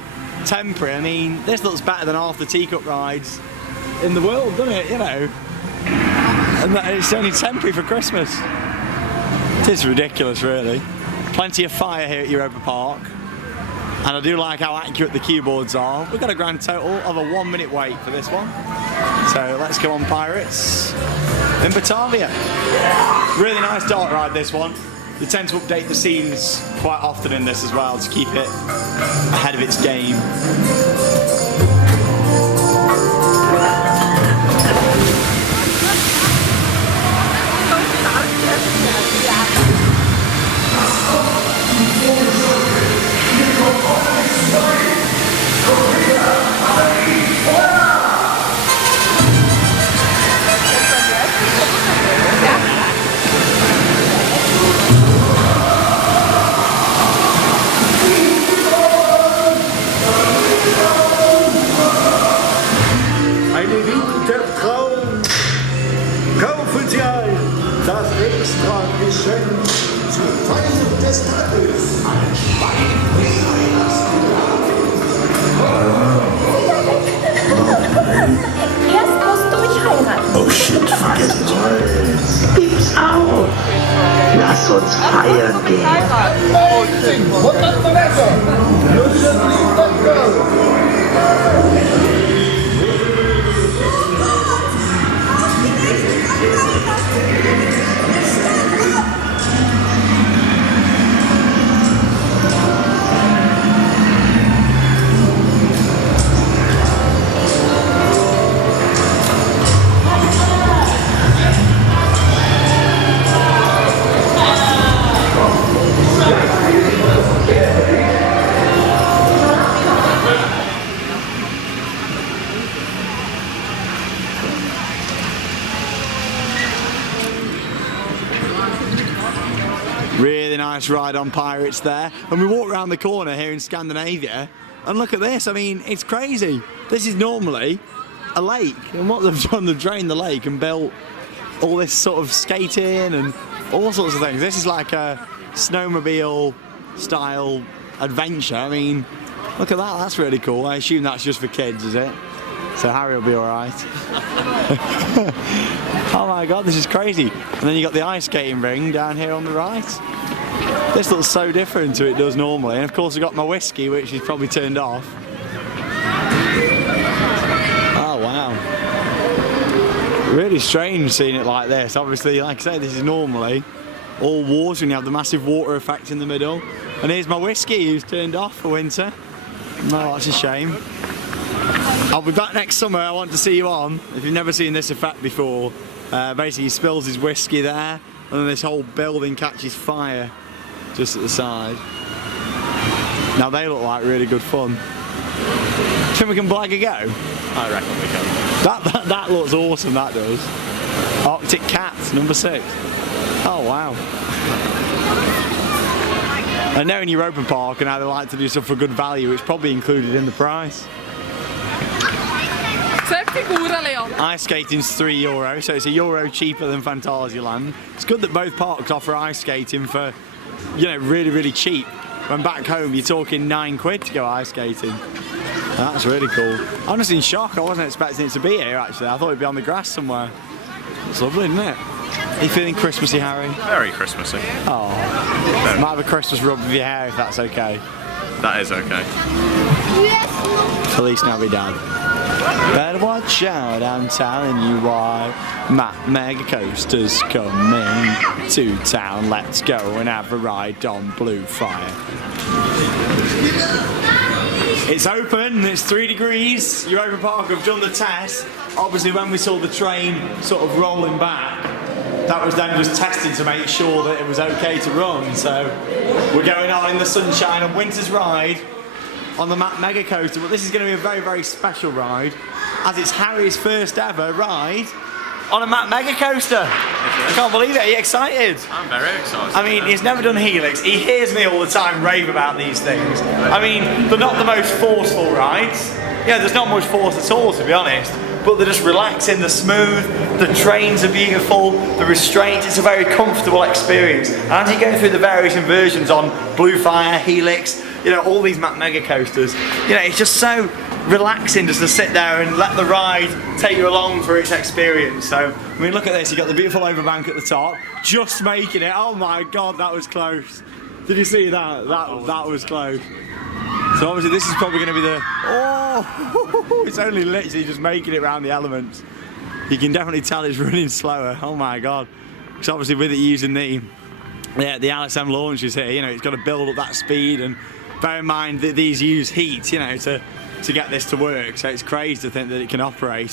temporary, I mean, this looks better than half the teacup rides in the world, doesn't it, you know? And that it's only temporary for Christmas. It is ridiculous, really. Plenty of fire here at Europa Park. And I do like how accurate the cue boards are. We've got a grand total of a 1 minute wait for this one. So let's go on Pirates in Batavia. Really nice dark ride, this one. They tend to update the scenes quite often in this as well to keep it ahead of its game. Das extra Geschenk zur Feier des Tages. Ein Schwein. Erst musst du mich heiraten. Oh shit, forget it. Gib's auf. Lass uns feiern gehen. Really nice ride on Pirates there. And we walk around the corner here in Scandinavia and look at this. I mean, it's crazy. This is normally a lake, and what they've done, they've drained the lake and built all this sort of skating and all sorts of things. This is like a snowmobile style adventure. I mean, look at that, that's really cool. I assume that's just for kids, is it? So Harry will be alright. Oh my god, this is crazy. And then you got the ice skating ring down here on the right. This looks so different to it does normally. And of course I got my whiskey, which is probably turned off. Oh wow. Really strange seeing it like this. Obviously, like I say, this is normally all water and you have the massive water effect in the middle. And here's my whiskey who's turned off for winter. No, that's a shame. I'll be back next summer. I want to see you on. If you've never seen this effect before, basically he spills his whiskey there and then this whole building catches fire just at the side. Now they look like really good fun. Think we can blag a go? I reckon we can. That looks awesome, that does. Arctic Cats, number 6. Oh wow. I know in Europa Park and how they like to do stuff for good value, it's probably included in the price. Ice skating's €3, so it's €1 cheaper than Phantasialand. It's good that both parks offer ice skating for, you know, really, really cheap. When back home you're talking £9 to go ice skating. That's really cool. I'm just in shock, I wasn't expecting it to be here actually. I thought it'd be on the grass somewhere. It's lovely, isn't it? Are you feeling Christmassy, Harry? Very Christmassy. Oh, might have a Christmas rub with your hair if that's okay. That is okay. Feliz Navidad. Better watch out, I'm telling you why. Mega Coaster's coming to town. Let's go and have a ride on Blue Fire. It's open, it's 3 degrees. Europa Park have done the test. Obviously when we saw the train sort of rolling back, that was them just testing to make sure that it was okay to run. So we're going on in the sunshine on Winter's Ride on the Mega Coaster, but this is going to be a very, very special ride as it's Harry's first ever ride on a Mega Coaster. I can't believe it. Are you excited? I'm very excited. I mean, he's never done Helix. He hears me all the time rave about these things. I mean, they're not the most forceful rides. Yeah, there's not much force at all, to be honest. But they're just relaxing, they're smooth, the trains are beautiful, the restraint, it's a very comfortable experience. And as you go through the various inversions on Blue Fire, Helix, you know, all these Mega Coasters, you know, it's just so relaxing just to sit there and let the ride take you along for its experience. So, I mean, look at this, you've got the beautiful overbank at the top, just making it. Oh my God, that was close. Did you see that? That was close. So obviously this is probably going to be the, oh, it's only literally just making it around the elements. You can definitely tell it's running slower, oh my God. Because obviously with it using the LSM launches here, you know, it's got to build up that speed, and bear in mind that these use heat, you know, to get this to work. So it's crazy to think that it can operate.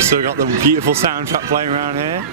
Still got the beautiful soundtrack playing around here.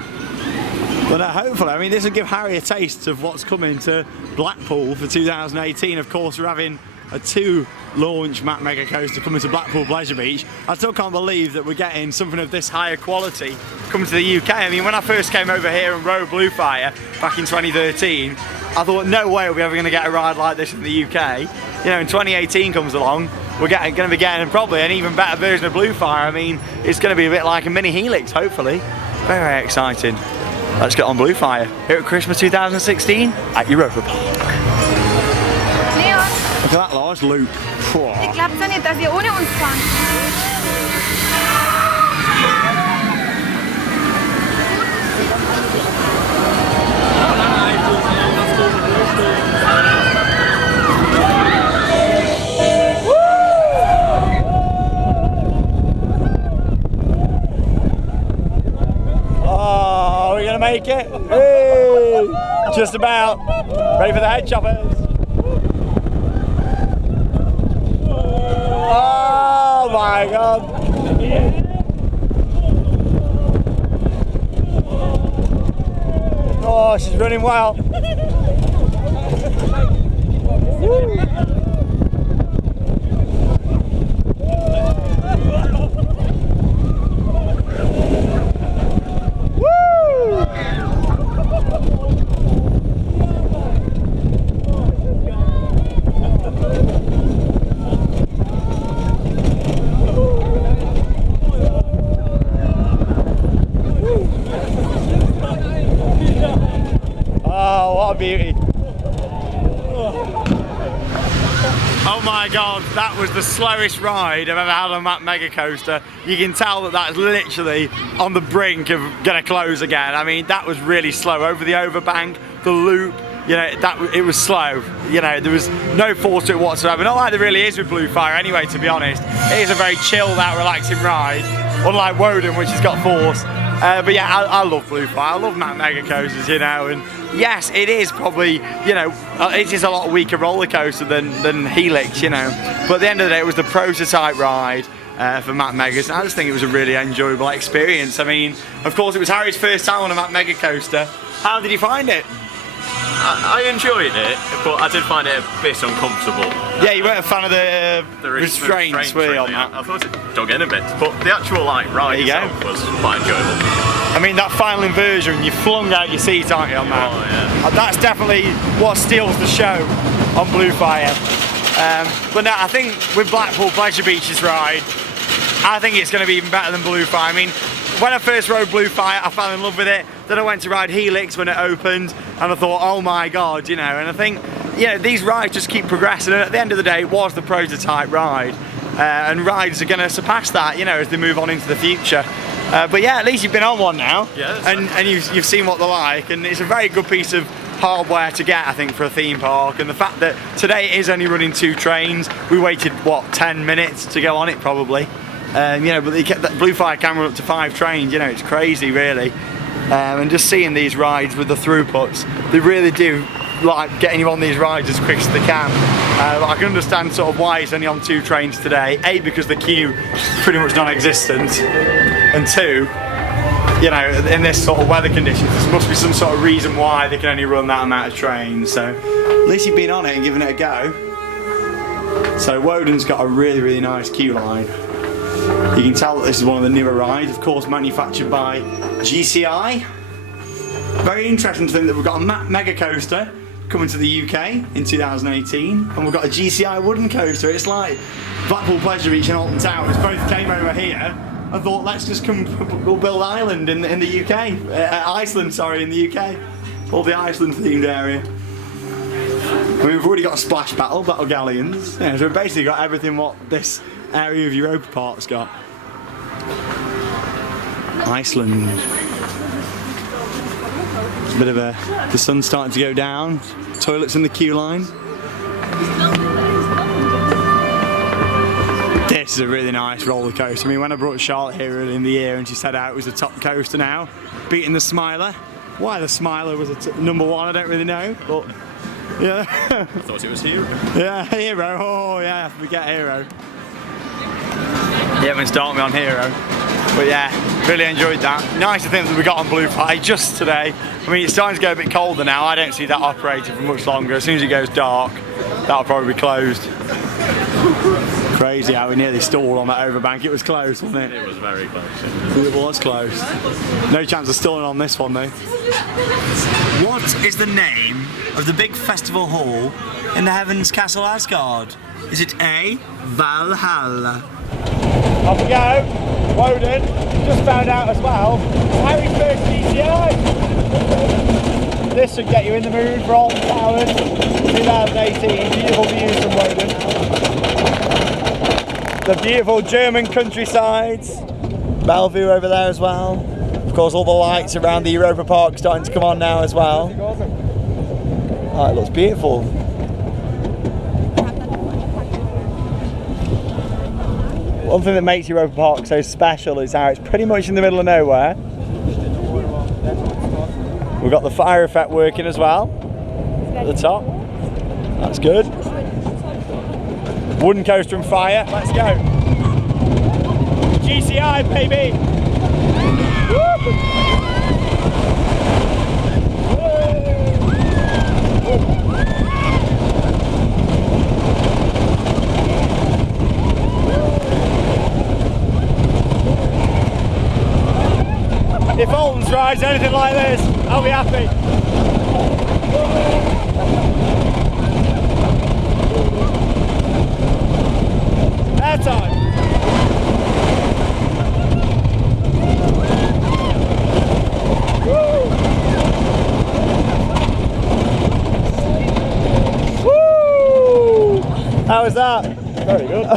But hopefully, I mean, this will give Harry a taste of what's coming to Blackpool for 2018. Of course, we're having a 2-launch Mega Coaster coming to Blackpool Pleasure Beach. I still can't believe that we're getting something of this higher quality coming to the UK. I mean, when I first came over here and rode Blue Fire back in 2013, I thought, no way are we ever going to get a ride like this in the UK. You know, in 2018 comes along, we're going to be getting probably an even better version of Blue Fire. I mean, it's going to be a bit like a mini Helix, hopefully. Very, very exciting. Let's get on Blue Fire here at Christmas 2016 at Europa Park. Leon, Look at that large loop. ich glaube zwar nicht, dass ihr ohne uns fahren. Oh, we're gonna make it. Hey, just about. Ready for the head choppers. Oh my God. Oh, she's running well. Woo. Oh, what a beauty. Oh my God, that was the slowest ride I've ever had on that Mega Coaster. You can tell that that's literally on the brink of gonna close again. I mean, that was really slow. Over the overbank, the loop, you know, it was slow. You know, there was no force to it whatsoever. Not like there really is with Blue Fire anyway, to be honest. It is a very chilled out, relaxing ride. unlike Wodan, which has got force. But yeah, I love Blue Fire. I love Mega coasters, you know, and yes, it is probably, you know, it is a lot weaker roller coaster than Helix, you know. But at the end of the day, it was the prototype ride for Megas, and I just think it was a really enjoyable experience. I mean, of course, it was Harry's first time on a Mega coaster. How did you find it? I enjoyed it, but I did find it a bit uncomfortable. Yeah, you weren't a fan of the restraints, were you, on that? I thought it dug in a bit, but the actual like ride itself was quite enjoyable. I mean, that final inversion, you flung out your seat, aren't you, on that? Oh, yeah. That's definitely what steals the show on Blue Fire. But no, I think with Blackpool Pleasure Beach's ride, I think it's going to be even better than Blue Fire. I mean, when I first rode Blue Fire, I fell in love with it. Then I went to ride Helix when it opened, and I thought, oh my God, you know. And I think, you know, these rides just keep progressing. And at the end of the day, it was the prototype ride, and rides are going to surpass that, you know, as they move on into the future. But yeah, at least you've been on one now, and you've seen what they're like, and it's a very good piece of hardware to get, I think, for a theme park. And the fact that today it is only running 2 trains, we waited what, 10 minutes to go on it probably. You know, but they kept that Blue Fire camera up to 5 trains, you know, it's crazy really. And just seeing these rides with the throughputs, they really do like getting you on these rides as quick as they can. I can understand sort of why it's only on 2 trains today. A, because the queue is pretty much non-existent, and 2, you know, in this sort of weather conditions, there must be some sort of reason why they can only run that amount of trains. So at least you've been on it and given it a go. So Wodan's got a really, really nice queue line. You can tell that this is one of the newer rides, of course manufactured by GCI. Very interesting to think that we've got a Mega coaster coming to the UK in 2018, and we've got a GCI wooden coaster. It's like Blackpool Pleasure Beach and Alton Towers both came over here. I thought, let's just we'll build Ireland in the UK, Iceland, sorry, in the UK, or the Iceland themed area. I mean, we've already got a splash battle galleons, yeah, so we've basically got everything what this area of Europa Park's got. Iceland. It's a bit of the sun's starting to go down. Toilets in the queue line. This is a really nice roller coaster. I mean, when I brought Charlotte here early in the year and she said it was the top coaster now, beating the Smiler. Why the Smiler was number 1, I don't really know, but yeah. I thought it was Hero. Yeah, Hero. Oh yeah, forget Hero. You haven't started me on Hero. But yeah, really enjoyed that. Nice to think that we got on Blue Fire just today. I mean, it's starting to get a bit colder now. I don't see that operating for much longer. As soon as it goes dark, that'll probably be closed. Crazy how we nearly stalled on that overbank. It was close, wasn't it? It was very close. It was close. No chance of stalling on this one though. What is the name of the big festival hall in the Heavens Castle Asgard? Is it A, Valhalla? Off we go. Wodan just found out as well. Harry's first DCI. This should get you in the mood for Alton Towers 2018. Beautiful views from Wodan. The beautiful German countrysides. Bellevue over there as well. Of course, all the lights around the Europa Park starting to come on now as well. Oh, it looks beautiful. One thing that makes Europa Park so special is how it's pretty much in the middle of nowhere. We've got the fire effect working as well at the top. That's good. Wooden coaster and fire. Let's go. GCI, baby. If Alton's rides anything like this, I'll be happy. Airtime. Woo! How was that? Very good.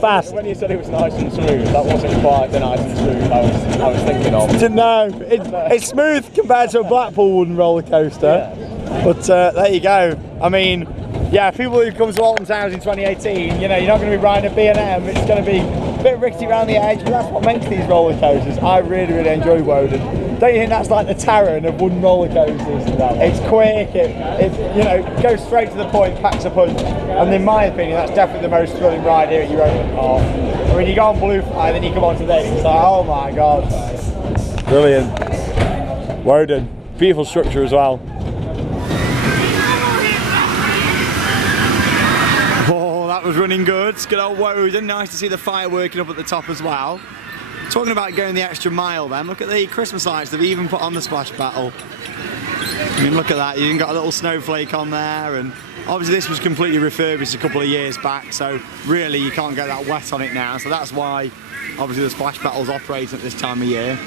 Fast. When you said it was nice and smooth, that wasn't quite the nice and smooth I was thinking of. Didn't know. It's smooth compared to a Blackpool wooden roller coaster. Yeah. But there you go. I mean, yeah, people who come to Alton Towers in 2018, you know, you're not going to be riding a B&M. It's going to be bit rickety around the edge, but that's what makes these roller coasters. I really, really enjoy Wodan. Don't you think that's like the Terran of wooden roller coasters? It's quick, it you know, goes straight to the point, packs a punch, and in my opinion, that's definitely the most thrilling ride here at Europa Park. I mean, you go on Blue Fly, then you come on to this, it's like, oh my god. Brilliant. Wodan, beautiful structure as well. Oh, that was running good. Good old Wodan. Nice to see the fire working up at the top as well. Talking about going the extra mile then, look at the Christmas lights they've even put on the splash battle. I mean, look at that, you even got a little snowflake on there, and obviously this was completely refurbished a couple of years back, so really you can't get that wet on it now, so that's why obviously the splash battle's operating at this time of year.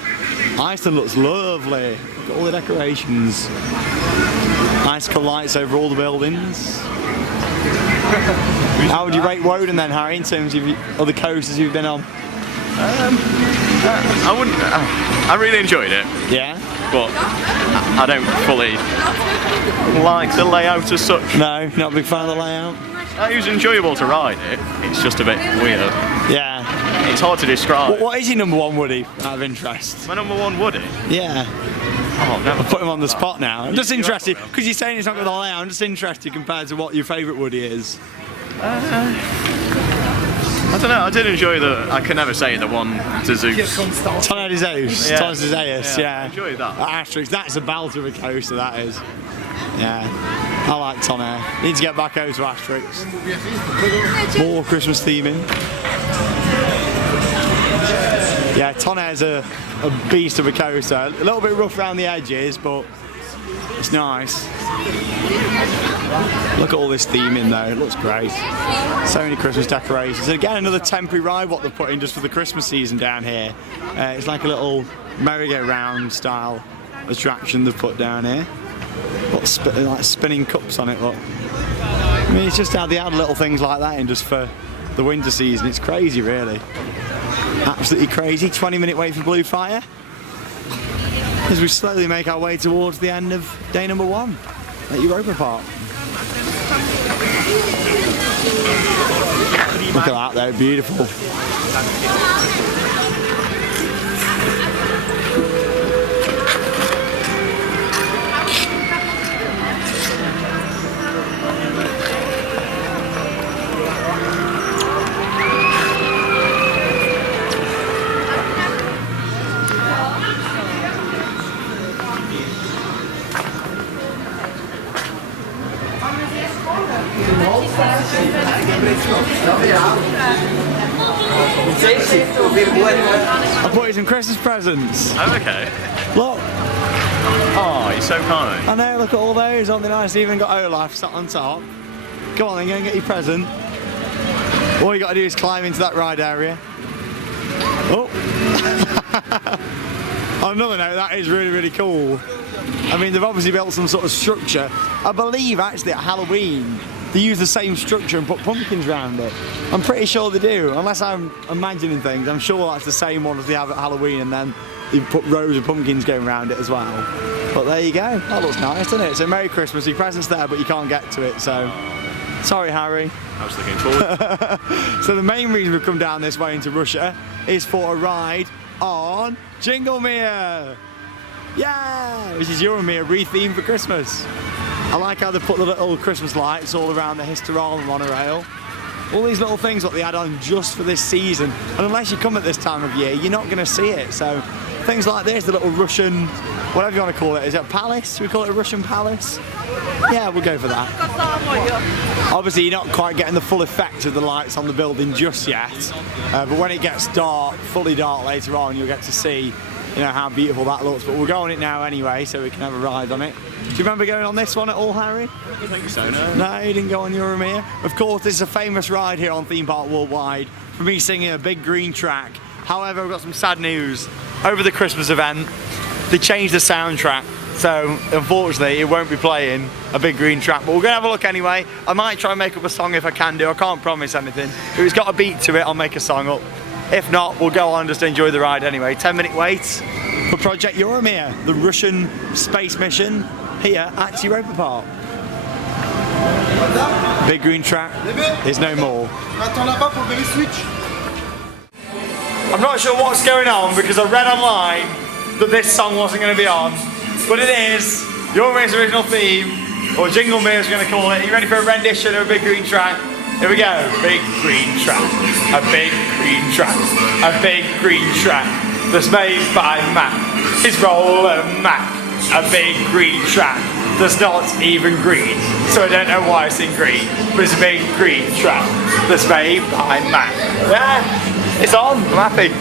Iceland looks lovely. Look at all the decorations. Icicle lights over all the buildings. How would you rate Wodan then, Harry, in terms of other coasters you've been on? I really enjoyed it. Yeah? But I don't fully like the layout as such. No, not a big fan of the layout? It was enjoyable to ride it. It's just a bit weird. Yeah. It's hard to describe. What is your number one Woody, out of interest? My number one Woody? Yeah. Oh, never. I'll put him on the spot now. I'm just interested, because you're saying it's not going to layout, I'm just interested compared to what your favourite Woody is. I don't know, I did enjoy I can never say the one to Zeus. Tonnerre de Zeus, Yeah. Tonnerre de Zeus, yeah. I enjoyed that. Asterix, that's a belter of a coaster, that is. Yeah, I like Tonnerre. Need to get back over to Asterix. More Christmas theming. Yeah, Tonnerre's a beast of a coaster. A little bit rough around the edges, but it's nice. Look at all this theming though, it looks great. So many Christmas decorations. And again, another temporary ride what they're putting just for the Christmas season down here. It's like a little merry-go-round style attraction they've put down here. Got like spinning cups on it, look. I mean, it's just how they add little things like that in just for the winter season. It's crazy, really. Absolutely crazy. 20-minute wait for Blue Fire. As we slowly make our way towards the end of day number 1 at Europa Park. Look at that though, beautiful. I bought you some Christmas presents. Oh, okay. Look. Oh, you're so kind. I know, look at all those, aren't they nice? Even got Olaf sat on top. Come on then, go and get your present. All you got to do is climb into that ride area. Oh. On another note, that is really, really cool. I mean, they've obviously built some sort of structure. I believe actually at Halloween, they use the same structure and put pumpkins around it. I'm pretty sure they do, unless I'm imagining things. I'm sure that's the same one as they have at Halloween, and then they put rows of pumpkins going around it as well. But there you go. That looks nice, doesn't it? So Merry Christmas. Your present's there, but you can't get to it, so sorry, Harry. I was looking forward. So the main reason we've come down this way into Russia is for a ride on Euromir. Yeah! Which is Euromir re-themed for Christmas. I like how they put the little Christmas lights all around the Historol monorail. All these little things what they add on just for this season. And unless you come at this time of year, you're not going to see it. So things like this, the little Russian, whatever you want to call it. Is it a palace? Should we call it a Russian palace? Yeah, we'll go for that. Obviously, you're not quite getting the full effect of the lights on the building just yet. But when it gets dark, fully dark later on, you'll get to see, you know, how beautiful that looks. But we'll go on it now anyway, so we can have a ride on it. Do you remember going on this one at all, Harry? I don't think so, no. No, you didn't go on Euromir. Of course, this is a famous ride here on Theme Park Worldwide for me singing a big green track. However, I've got some sad news. Over the Christmas event, they changed the soundtrack. So, unfortunately, it won't be playing a big green track. But we're going to have a look anyway. I might try and make up a song if I can do. I can't promise anything. If it's got a beat to it, I'll make a song up. If not, we'll go on and just enjoy the ride anyway. 10-minute wait for Project Euromir, the Russian space mission here at Europa Park. Big green track is no more. I'm not sure what's going on because I read online that this song wasn't going to be on, but it is Euromir's original theme, or Jingle Me as we're going to call it. Are you ready for a rendition of a big green track? Here we go. Big green track, a big green track, a big green track that's made by Mac. It's Roller Mac, a big green track that's not even green, so I don't know why it's in green, but it's a big green track that's made by Mac. Yeah, it's on, I'm happy.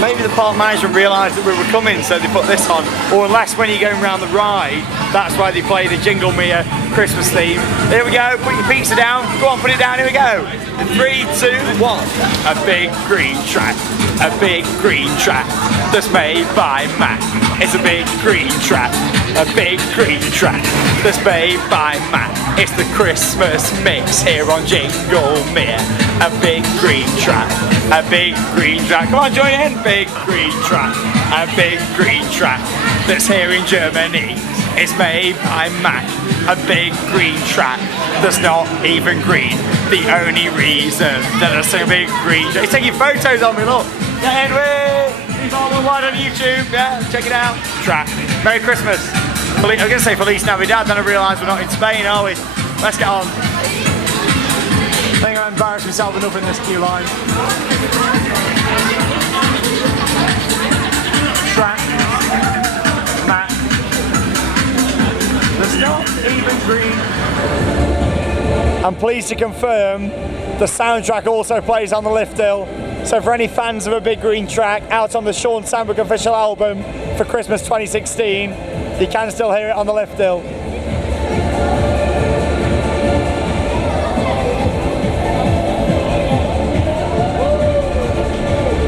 Maybe the park management realised that we were coming, so they put this on. Or unless when you're going around the ride, that's why they play the Jingle Me Christmas theme. Here we go, put your pizza down. Go on, put it down, here we go. 3, 2, 1. A big green track, a big green track that's made by Mac. It's a big green track, a big green track that's made by Mac. It's the Christmas mix here on Jingle Me. A big green track, a big green track. Come on, join in. Big green track, a big green track that's here in Germany. It's made by Mac. A big green track that's not even green. The only reason that it's a big green track. He's taking photos of me, look. Yeah, anyway, he's all online on YouTube. Yeah, check it out. Track. Merry Christmas. I was going to say Feliz Navidad, then I realised we're not in Spain, are we? Let's get on. I think I embarrassed myself enough in this queue line. Track, Mac, there's not even green. I'm pleased to confirm the soundtrack also plays on the lift hill. So for any fans of a big green track out on the Sean Sandberg official album for Christmas 2016, you can still hear it on the lift hill.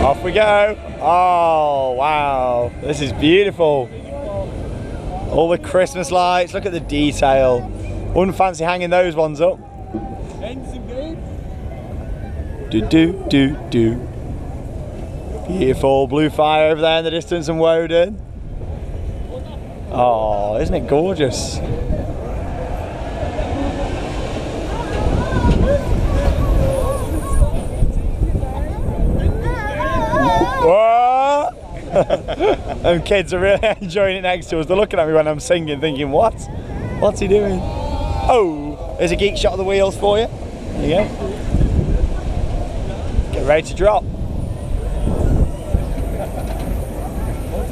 Off we go. Oh, wow. This is beautiful. All the Christmas lights. Look at the detail. Wouldn't fancy hanging those ones up. Do. Beautiful blue fire over there in the distance and Wodan. Oh, isn't it gorgeous? Whoa! Them kids are really enjoying it next to us. They're looking at me when I'm singing thinking, what? What's he doing? Oh, there's a geek shot of the wheels for you. There you go. Get ready to drop.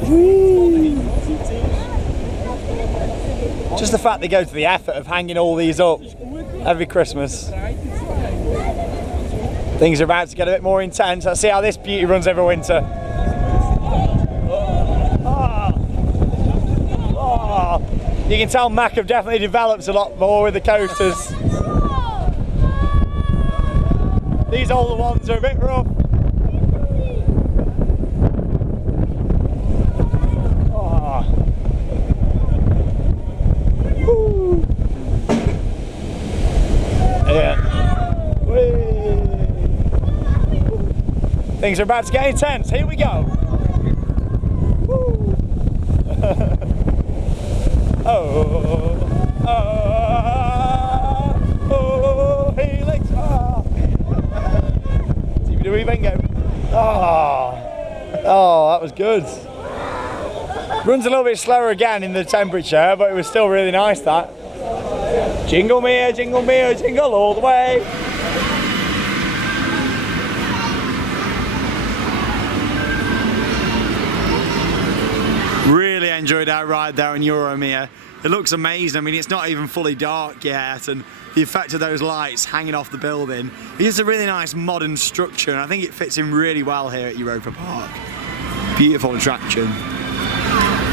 Whee. Just the fact they go to the effort of hanging all these up every Christmas. Things are about to get a bit more intense. Let's see how this beauty runs every winter. You can tell Mac have definitely developed a lot more with the coasters. These older ones are a bit rough. Yeah. Things are about to get intense. Here we go. Helix. TBW bingo. Oh, that was good. Runs a little bit slower again in the temperature, but it was still really nice, that. Jingle me, jingle all the way. Really enjoyed our ride there in Euromir. It looks amazing. I mean, it's not even fully dark yet, and the effect of those lights hanging off the building. It's a really nice modern structure, and I think it fits in really well here at Europa Park. Beautiful attraction.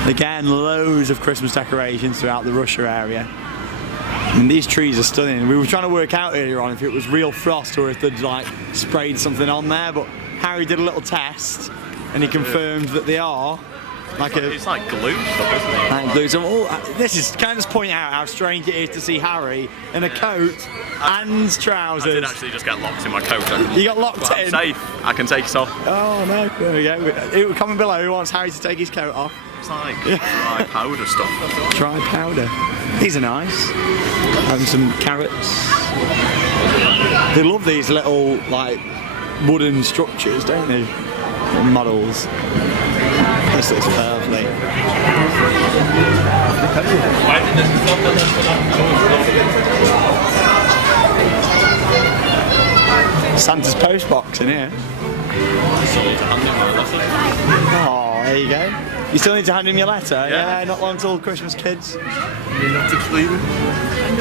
Again, loads of Christmas decorations throughout the Russia area. And these trees are stunning. We were trying to work out earlier on if it was real frost or if they'd like sprayed something on there, but Harry did a little test and he confirmed that they are. It's like glue stuff, isn't it? And glue. So, this is, can I just point out how strange it is to see Harry in a coat and trousers. I did actually just get locked in my coat. You got locked in? I'm safe. I can take it off. Oh no, there we go. Comment below who wants Harry to take his coat off. It's like dry powder stuff. Dry powder. These are nice. And some carrots. They love these little like wooden structures, don't they? Little models. This looks lovely. Santa's post box in here. Oh, there you go. You still need to hand him your letter? Yeah, not long till Christmas, kids.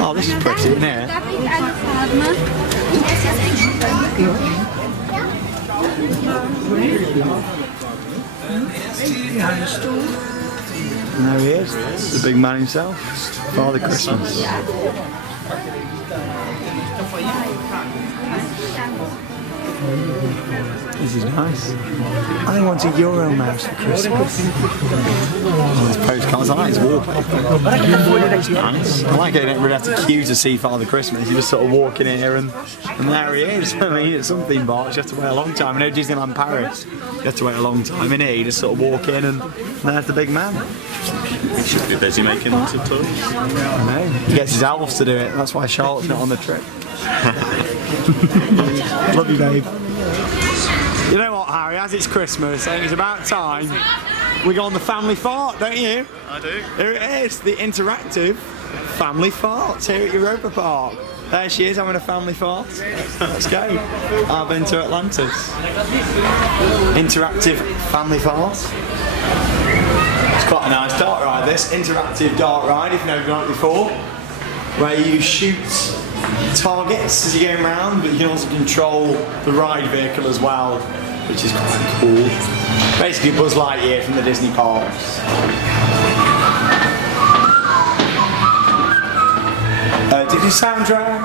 Oh, this is pretty, isn't it? Darf ich eine Farbe? Der ist jetzt echt And there he is, the big man himself, Father Christmas. This is nice. I want a Euro mouse for Christmas. Oh, these postcards, I like his wallpaper. Nice. I like it, you don't really have to queue to see Father Christmas. You just sort of walk in here and there he is. I mean, at some theme parks you have to wait a long time. I know Disneyland Paris, you have to wait a long time. In here you just sort of walk in and there's the big man. He should be busy making lots of toys. I know. He gets his elves to do it. That's why Charlotte's not on the trip. Love you, babe. You know what, Harry? As it's Christmas, I think it's about time we go on the family fart, don't you? I do. Here it is, the interactive family fart here at Europa Park. There she is having a family fart. Let's go. I've been to Atlantis. Interactive family fart. It's quite a nice dart ride, this. Interactive dart ride, if you've never done it before. Where you shoot targets as you're going around, but you can also control the ride vehicle as well, which is quite cool. Basically Buzz Lightyear from the Disney parks. Did you soundtrack?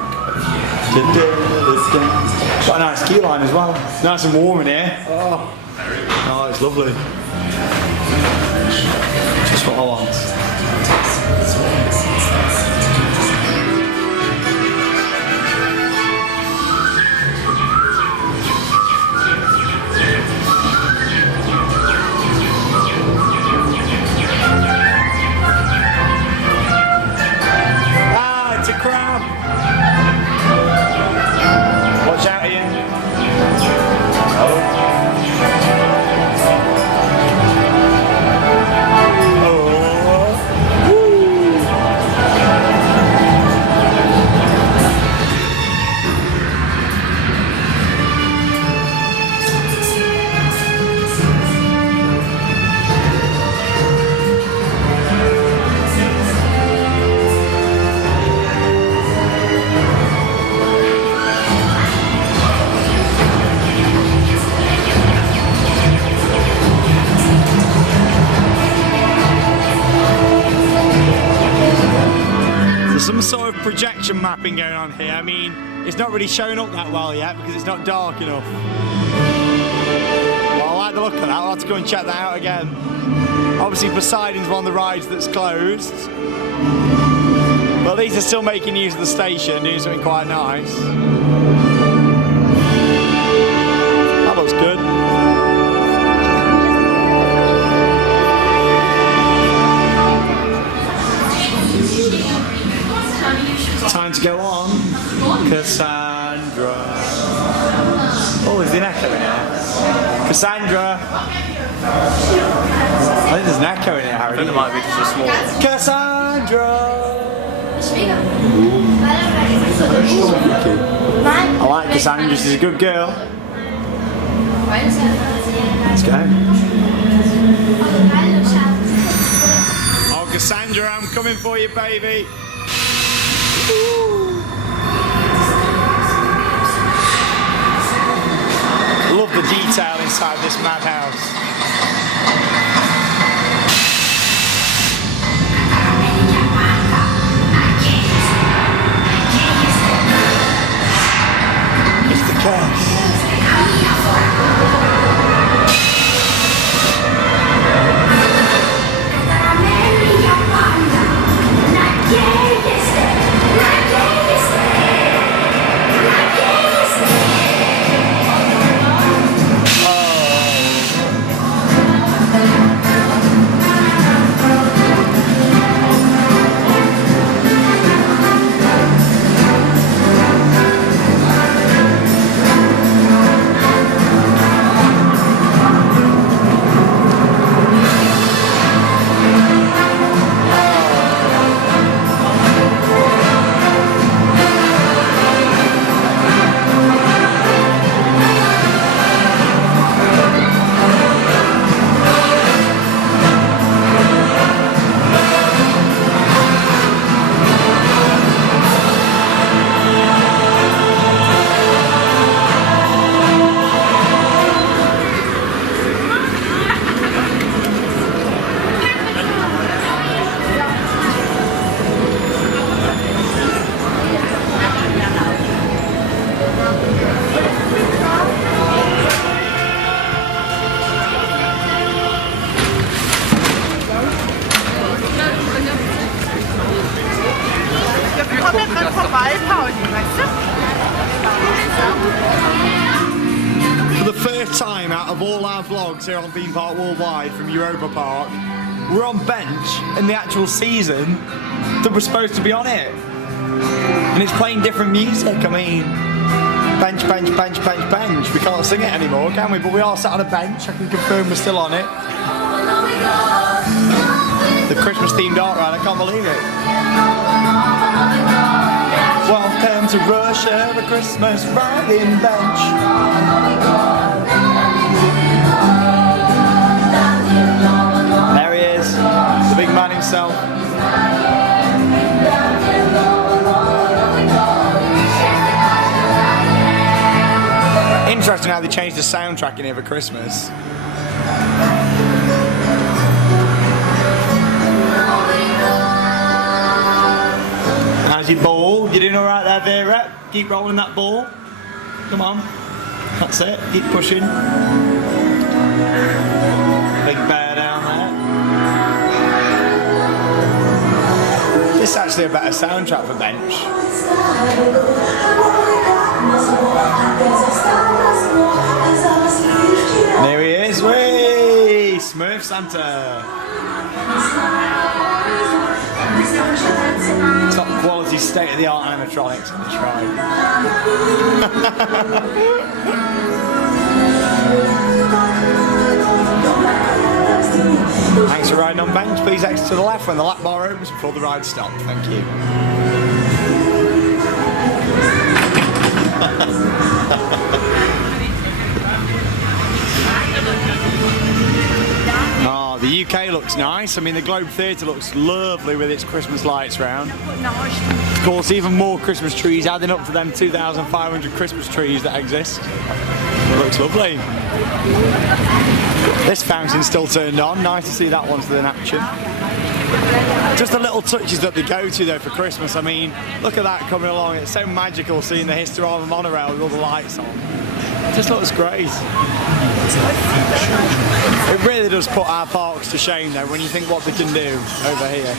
Quite a nice queue line as well. Nice and warm in here. Oh, it's lovely. Just what I want. Watch out, Ian. Some sort of projection mapping going on here. I mean, it's not really showing up that well yet because it's not dark enough. Well, I like the look of that. I'll have to go and check that out again. Obviously, Poseidon's one of the rides that's closed. But at least they're still making use of the station, doing something quite nice. That looks good. Time to go on, Cassandra. Oh, there's an echo in here. Cassandra. I think there's an echo in here, Harry. I think it might be just a small. Cassandra. I like Cassandra. She's a good girl. Let's go. Oh, Cassandra, I'm coming for you, baby. Love the detail inside this madhouse. Mr. Cash. out of all our vlogs here on Theme Park Worldwide from Europa Park, we're on bench in the actual season that we're supposed to be on it. And it's playing different music. I mean, bench, bench, bench, bench, bench. We can't sing it anymore, can we? But we are sat on a bench. I can confirm we're still on it. The Christmas themed art ride, I can't believe it. Welcome to Russia, the Christmas riding bench. There he is, the big man himself. Interesting how they changed the soundtrack in here for Christmas. How's your ball? You doing alright there, Vera? Keep rolling that ball. Come on. That's it. Keep pushing. Big bear down there. This is actually a better soundtrack for bench. There he is, whee! Smurf Santa. Top quality, state-of-the-art animatronics on this ride. Thanks for riding on bench. Please exit to the left when the lap bar opens before the ride stops. Thank you. Oh, the UK looks nice. I mean, the Globe Theatre looks lovely with its Christmas lights round. Of course, even more Christmas trees adding up to them 2,500 Christmas trees that exist. It looks lovely. This fountain's still turned on. Nice to see that one still in action. Just the little touches that they go to though for Christmas. I mean, look at that coming along. It's so magical seeing the Historama monorail with all the lights on. It just looks great. It really does put our parks to shame though when you think what they can do over here.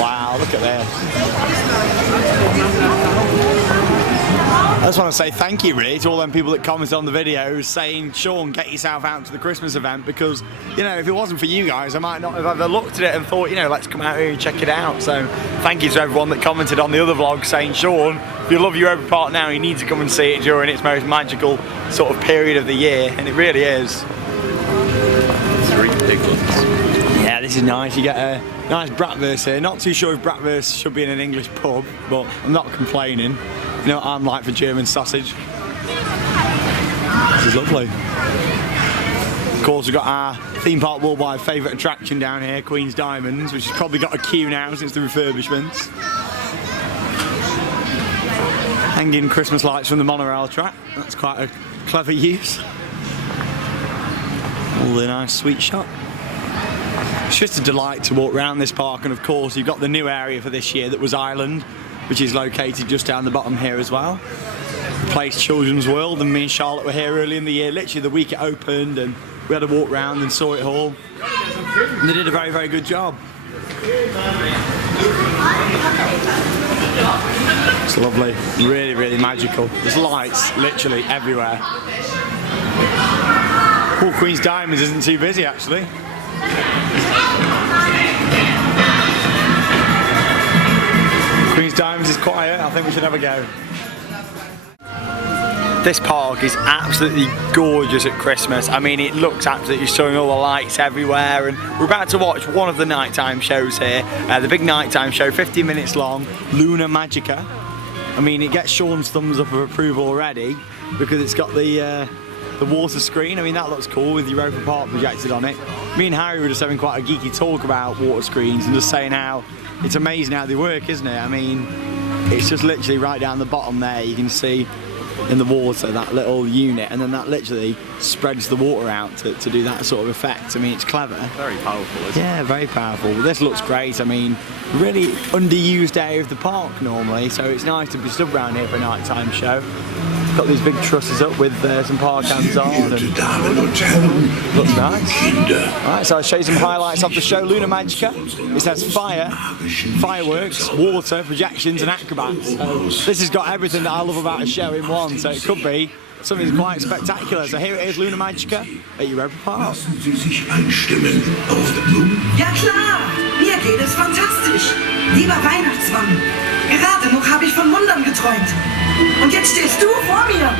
Wow, look at this. I just want to say thank you really to all them people that commented on the videos saying, Sean, get yourself out to the Christmas event, because, you know, if it wasn't for you guys, I might not have ever looked at it and thought, you know, let's come out here and check it out. So thank you to everyone that commented on the other vlog saying, Sean, if you love Europa Park now, you need to come and see it during its most magical sort of period of the year, and it really is. It's ridiculous. Yeah, this is nice. You get a nice bratwurst here. Not too sure if bratwurst should be in an English pub, but I'm not complaining. You know what I'm like for German sausage. This is lovely. Of course, we've got our Theme Park Worldwide favourite attraction down here, Queen's Diamonds, which has probably got a queue now since the refurbishments. Hanging Christmas lights from the monorail track. That's quite a clever use. All the nice sweet shop. It's just a delight to walk around this park, and of course you've got the new area for this year that was Island, which is located just down the bottom here as well. The place Children's World, and me and Charlotte were here early in the year, literally the week it opened, and we had a walk around and saw it all. And they did a very, very good job. It's lovely, really, really magical. There's lights literally everywhere. Oh, Queen's Diamonds isn't too busy actually. Queen's Diamonds is quiet. I think we should have a go. This park is absolutely gorgeous at Christmas. I mean, it looks absolutely stunning, all the lights everywhere, and we're about to watch one of the nighttime shows here. The big nighttime show, 50 minutes long, Luna Magicka. I mean, it gets Sean's thumbs up of approval already because it's got the water screen. I mean, that looks cool with Europa Park projected on it. Me and Harry were just having quite a geeky talk about water screens and just saying how it's amazing how they work, isn't it? I mean, it's just literally right down the bottom there. You can see in the water that little unit, and then that literally spreads the water out to do that sort of effect. I mean, it's clever. Very powerful, isn't it? Yeah, very powerful. This looks great. I mean, really underused area of the park normally, so it's nice to be stood around here for a nighttime show. Got these big trusses up with some park hands on, and looks nice. Alright, so I'll show you some highlights of the show, Luna Magicka. It has fire, fireworks, water, projections and acrobats. So this has got everything that I love about a show in one, so it could be something quite spectacular. So here it is, Lunar Magicka at Europa Park. Lassen Sie sich einstimmen auf Ja klar, mir geht es fantastisch. Lieber Weihnachtsmann, gerade noch habe ich von Wundern geträumt. Und jetzt stehst du vor mir.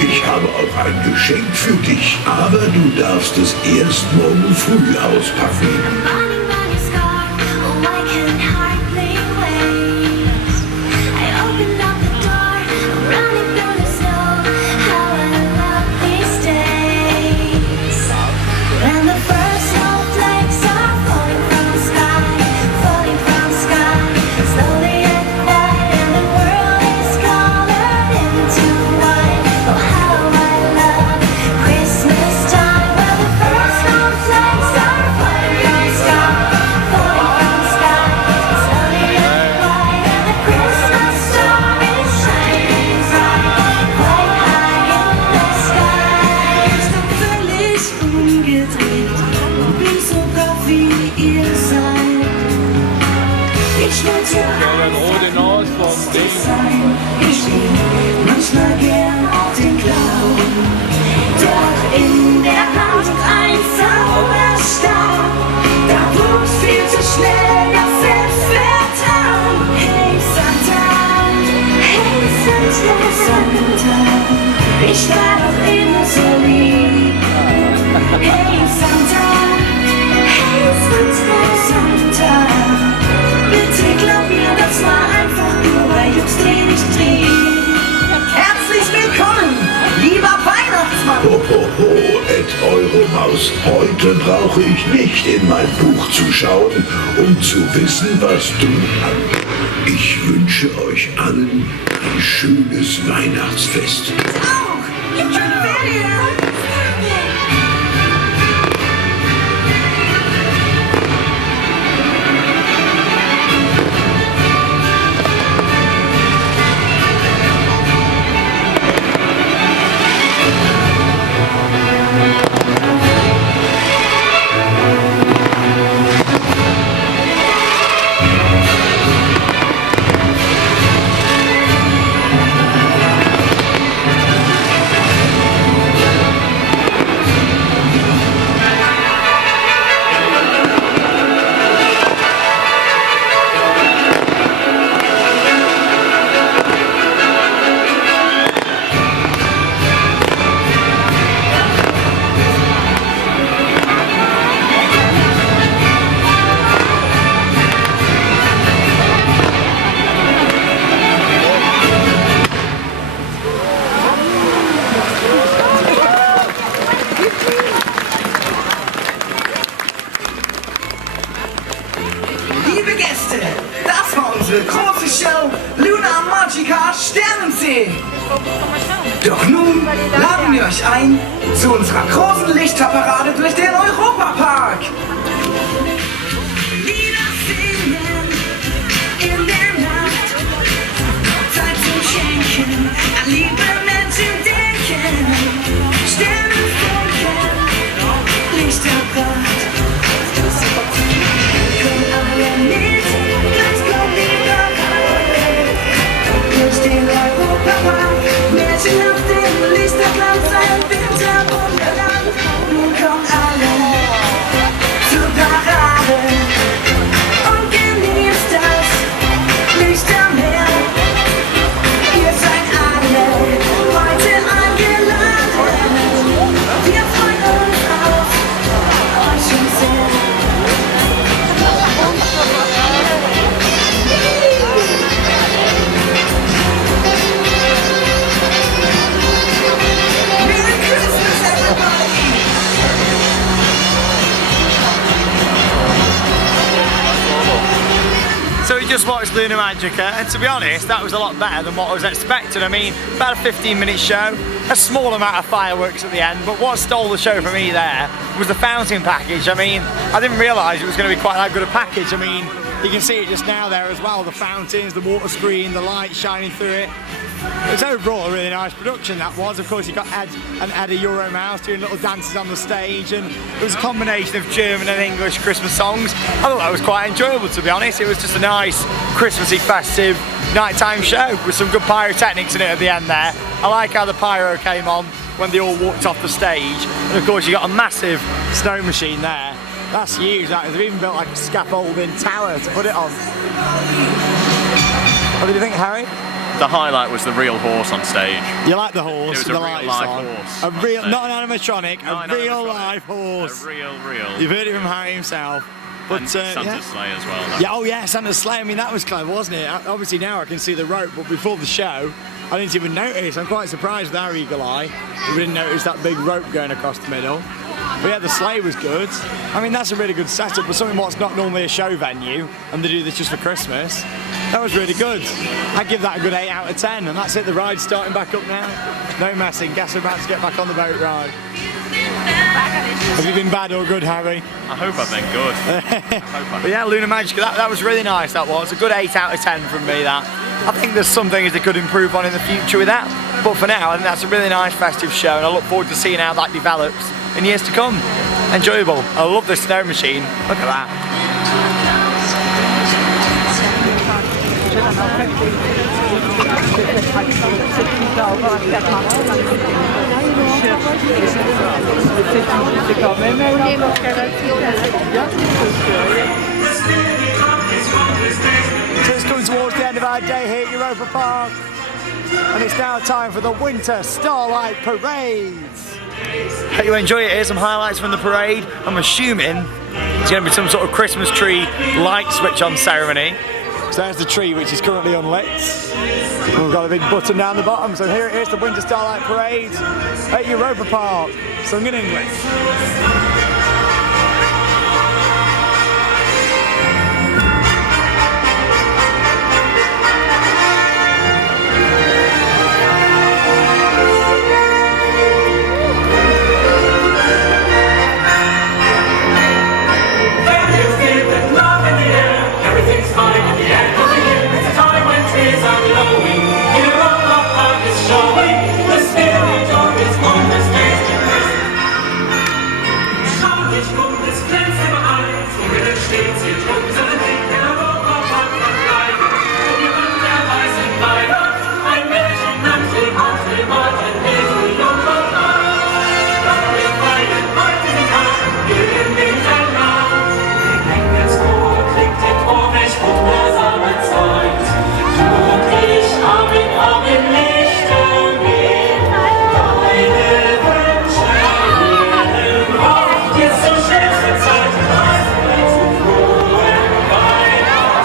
Ich habe auch ein Geschenk für dich, aber du darfst es erst morgen früh auspacken. Manchmal gern auf den Clown, doch in der Hand ein Zauberstab. Da wuchs viel zu schnell das Selbstvertrauen. Hey Santa, ich war doch immer so lieb. Hey Santa, Santa, bitte glaub mir, das war einfach nur bei Jungs, die nicht trieb. Herzlich willkommen, lieber Weihnachtsmann! Hohoho, Ed Euromaus, heute brauche ich nicht in mein Buch zu schauen, um zu wissen, was du hast. Ich wünsche euch allen ein schönes Weihnachtsfest. Auch! Schöne Ferien! große Show, Magicka Sternensee. Doch nun laden wir euch ein zu unserer großen Lichterparade durch den Europa Park. Lieder singen in der Nacht, Zeit zum Schenken, an liebe Menschen denken, Sterne funkeln, Lichterpracht. Kommt alle mit, gleich kommt die Parade durch den Europa Park. Märchen auf dem Lichterglanz, ein Winterwunderland. Nun kommt alle zur Parade und genießt das Lichtermeer. Ihr seid alle heute eingeladen. Wir freuen uns auf euch schon sehr. Merry Christmas, everybody! So we just watched Lunar Magicka, and to be honest, that was a lot better than what I was expecting. I mean, about a 15-minute show, a small amount of fireworks at the end, but what stole the show for me there was the fountain package. I mean, I didn't realise it was going to be quite that good a package. I mean, you can see it just now there as well, the fountains, the water screen, the light shining through it. It was overall a really nice production, that was. Of course, you got Ed and Eddie Euromouse doing little dances on the stage, and it was a combination of German and English Christmas songs. I thought that was quite enjoyable, to be honest. It was just a nice Christmassy, festive nighttime show with some good pyrotechnics in it at the end there. I like how the pyro came on when they all walked off the stage. And of course you got a massive snow machine there. That's huge, that. They've even built like a scaffolding tower to put it on. What did you think, Harry? The highlight was the real horse on stage. You like the horse? It was the a real lights live on. horse. A real, not an animatronic, Not a an real animatronic. live horse. A real. You've heard it from Harry himself. But And Santa's yeah. sleigh as well. Though. Yeah, oh yeah, Santa's sleigh. I mean, that was clever, wasn't it? Obviously now I can see the rope, but before the show, I didn't even notice. I'm quite surprised with our eagle eye. We didn't notice that big rope going across the middle. But yeah, the sleigh was good. I mean, that's a really good setup for something what's not normally a show venue, and they do this just for Christmas. That was really good. I'd give that a good 8 out of 10, and that's it. The ride's starting back up now. No messing. Guess we're about to get back on the boat ride. Have you been bad or good, Harry? I hope I've been good. But yeah, Luna Magicka, that was really nice, that was. A good 8 out of 10 from me, that. I think there's some things they could improve on in the future with that. But for now, I think that's a really nice festive show, and I look forward to seeing how that develops in years to come. Enjoyable. I love the snow machine. Look at that. So it's coming towards the end of our day here at Europa Park, and it's now time for the winter Starlight parades. Hope you enjoy it. Here's some highlights from the parade. I'm assuming it's going to be some sort of Christmas tree light switch on ceremony. So there's the tree, which is currently unlit. We've got a big button down the bottom. So here it is, the winter Starlight parade at Europa Park, sung in English. Everything's fine at the end of the year. It's a time when tears are glowing. Europa Park is showing the spirit of its wondrous days to Christmas. Schau dich um, es glänzt überall. Drinnen steht sie drunter, in Europa Park verkleidet. Um ihr Mann der weißen Kleider, ein Mädchen namens dem Martin geht Europa Park. Doch wir feiern heute den Tag, gehen miteinander. Wundersame Zeit. Du und ich, Arm in Lichtermeer. Deine Wünsche erleben auf jetzt so schönste Zeit. Zu frohen Weihnachtszeit.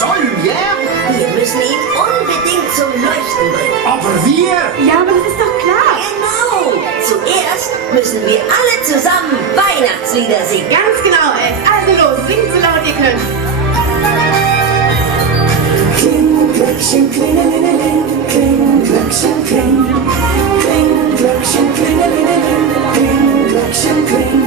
Wir müssen ihn unbedingt zum Leuchten bringen. Aber wir? Ja, aber das ist doch klar. Genau. Zuerst müssen wir alle zusammen Weihnachtslieder singen. Ganz genau, Ed. Also los, singt so laut ihr könnt. Kling, Glöckchen, klingelingeling, kling, Glöckchen, kling. Kling, Glöckchen, klingelingeling, kling, Glöckchen, kling.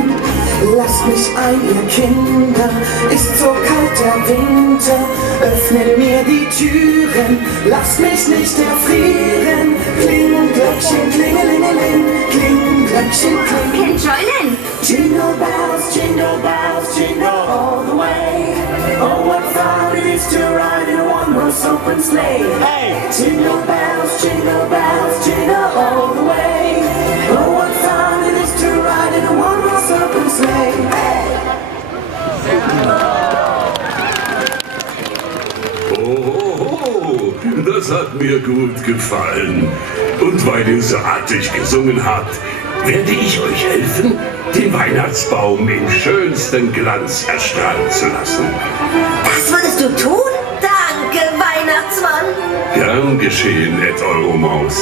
Lasst mich ein, ihr Kinder, ist so kalt der Winter. Öffnet mir die Türen, lasst mich nicht erfrieren. Kling, Glöckchen, klingelingeling, kling, Glöckchen, kling. Kennt Joylen? Jingle bells, jingle all the way. Oh, what fun it is to ride in a one-horse open sleigh. Hey! Jingle bells, jingle all the way. Oh, what fun it is to ride in a one-horse open sleigh. Hey! Das hat mir gut gefallen. Und weil ihr so artig gesungen habt, werde ich euch helfen, den Weihnachtsbaum im schönsten Glanz erstrahlen zu lassen. Das würdest du tun? Danke, Weihnachtsmann. Gern geschehen, Ed Euromaus.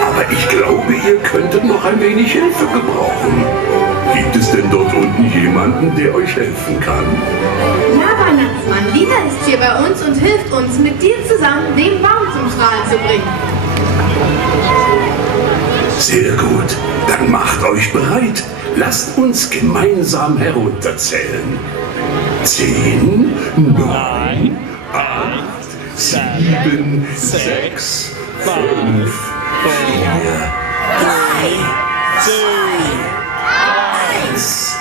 Aber ich glaube, ihr könntet noch ein wenig Hilfe gebrauchen. Gibt es denn dort unten jemanden, der euch helfen kann? Ja, Weihnachtsmann, Lina ist hier bei uns und hilft uns, mit dir zusammen den Baum zum Strahlen zu bringen. Sehr gut, dann macht euch bereit. Lasst uns gemeinsam herunterzählen. 10, 9, 8, 7, 6, 5, 4, 3, 2, 1.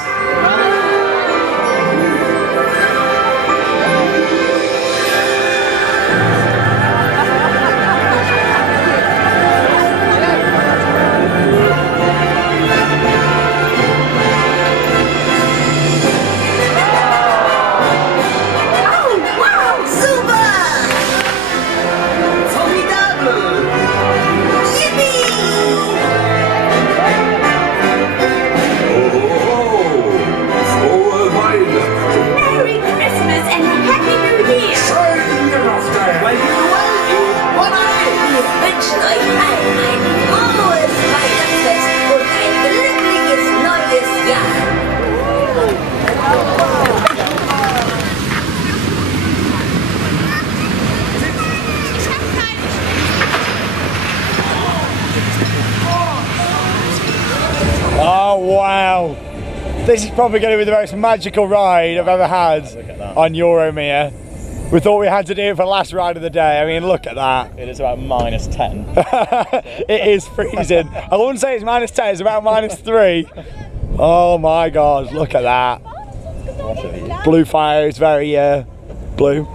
Oh wow, this is probably going to be the most magical ride I've ever had on Euromir. We thought we had to do it for the last ride of the day. I mean, look at that. It is about -10. It is freezing. I wouldn't say it's -10, it's about -3. Oh my God, look at that. Blue fire is very blue.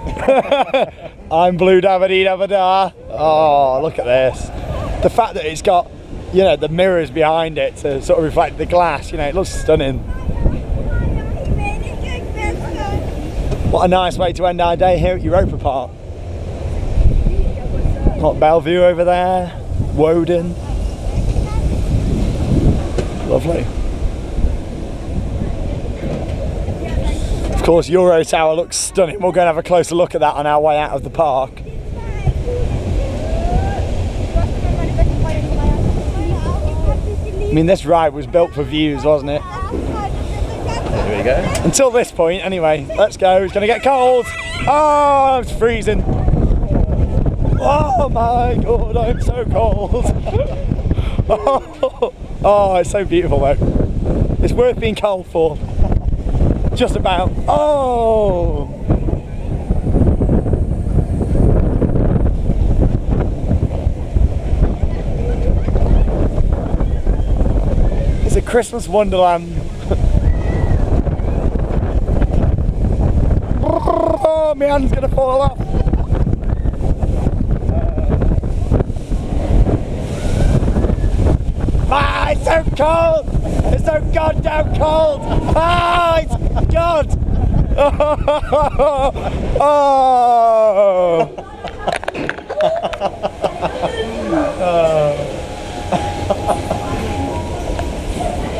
I'm blue dabba-dee dabba-da. Oh, look at this. The fact that it's got, you know, the mirrors behind it to sort of reflect the glass, you know, it looks stunning. What a nice way to end our day here at Europa Park. Got Bellevue over there, Wodan. Lovely. Of course, Euro Tower looks stunning. We're going to have a closer look at that on our way out of the park. I mean, this ride was built for views, wasn't it? Here we go. Until this point, anyway. Let's go. It's going to get cold. Oh, it's freezing. Oh my God, I'm so cold. Oh, it's so beautiful though. It's worth being cold for. Just about. Oh. It's a Christmas wonderland. Oh, my hand's gonna fall off. Ah, it's so cold! It's so goddamn cold! Ah, it's God! Oh!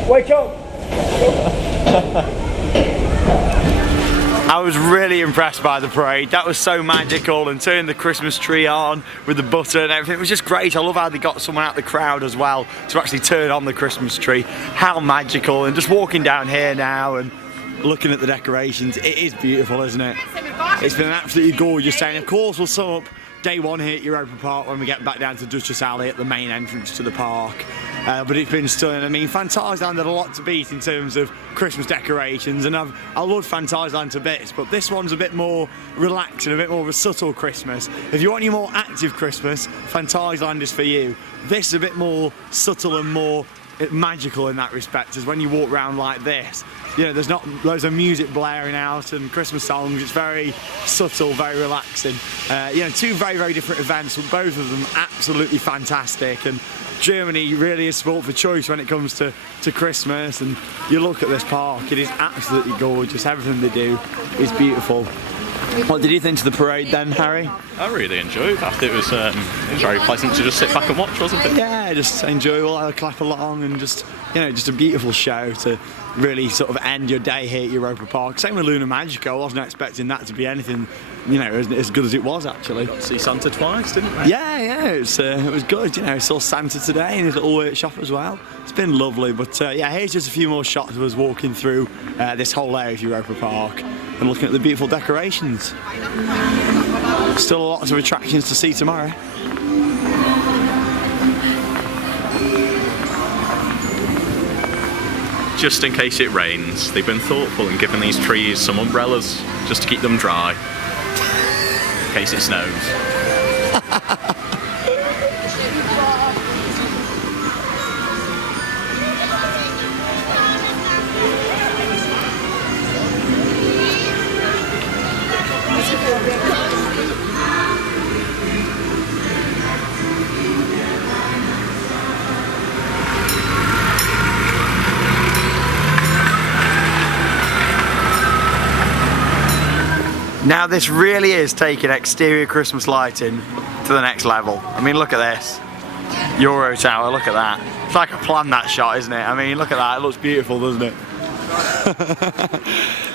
Wake up! I was really impressed by the parade. That was so magical, and turning the Christmas tree on with the butter and everything. It was just great. I love how they got someone out of the crowd as well to actually turn on the Christmas tree. How magical. And just walking down here now and looking at the decorations, it is beautiful, isn't it? It's been an absolutely gorgeous day. And of course we'll sum up day one here at Europa Park when we get back down to Duchess Alley at the main entrance to the park. But it's been stunning. I mean, Phantasialand had a lot to beat in terms of Christmas decorations, and I love Phantasialand to bits, but this one's a bit more relaxed and a bit more of a subtle Christmas. If you want your more active Christmas, Phantasialand is for you. This is a bit more subtle and more magical in that respect, as when you walk around like this, you know, there's not loads of music blaring out and Christmas songs. It's very subtle, very relaxing. You know, two very, very different events, but both of them absolutely fantastic. And Germany really is sport for choice when it comes to Christmas. And you look at this park, it is absolutely gorgeous. Everything they do is beautiful. What did you think of the parade then, Harry? I really enjoyed that. It was very pleasant to just sit back and watch, wasn't it? Yeah, just enjoyable, have a clap along, and just, you know, just a beautiful show to really sort of end your day here at Europa Park. Same with Magicka. I wasn't expecting that to be anything, you know, as good as it was actually. Got to see Santa twice, didn't we? Yeah, it was good. You know, saw Santa today in his little workshop as well. It's been lovely, but yeah, here's just a few more shots of us walking through this whole area of Europa Park and looking at the beautiful decorations. Still lots of attractions to see tomorrow. Just in case it rains, they've been thoughtful and given these trees some umbrellas just to keep them dry in case it snows. Now this really is taking exterior Christmas lighting to the next level. I mean, look at this. Euro Tower, look at that. It's like a plan, that shot, isn't it? I mean, look at that, it looks beautiful, doesn't it?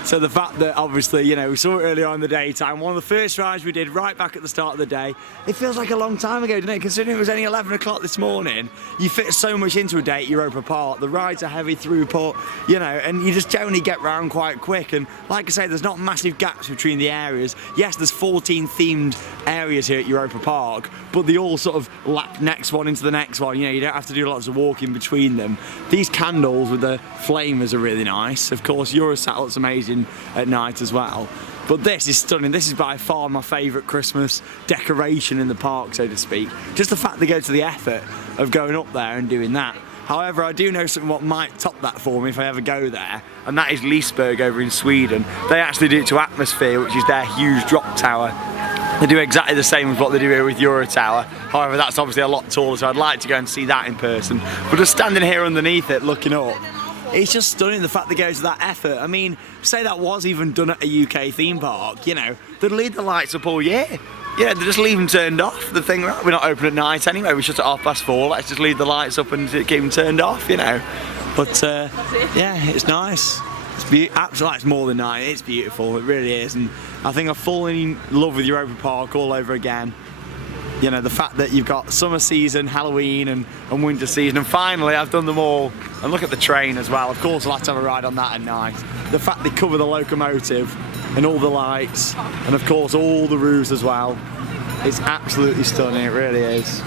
So the fact that obviously, you know, we saw it earlier on in the daytime, one of the first rides we did right back at the start of the day. It feels like a long time ago, doesn't it? Considering it was only 11 o'clock this morning, you fit so much into a day at Europa Park. The rides are heavy throughput, you know, and you just generally get round quite quick. And like I say, there's not massive gaps between the areas. Yes, there's 14 themed areas here at Europa Park, but they all sort of lap next one into the next one. You know, you don't have to do lots of walking between them. These candles with the flamers are really nice. Of course, Eurosat looks amazing at night as well. But this is stunning. This is by far my favourite Christmas decoration in the park, so to speak. Just the fact they go to the effort of going up there and doing that. However, I do know something what might top that for me if I ever go there, and that is Liseberg over in Sweden. They actually do it to Atmosphere, which is their huge drop tower. They do exactly the same as what they do here with Euro Tower. However, that's obviously a lot taller, so I'd like to go and see that in person. But just standing here underneath it, looking up, it's just stunning the fact they go to that effort. I mean, say that was even done at a UK theme park, you know, they'd leave the lights up all year. Yeah, they just leave them turned off. The thing, right, we're not open at night anyway, we shut at 4:30, let's just leave the lights up and keep them turned off, you know. But yeah, it's nice. It's absolutely, it's more than nice, it's beautiful, it really is. And I think I've fallen in love with Europa Park all over again. You know, the fact that you've got summer season, Halloween and winter season, and finally I've done them all. And look at the train as well. Of course I'll have to have a ride on that at night. The fact they cover the locomotive and all the lights, and of course all the roofs as well. It's absolutely stunning, it really is.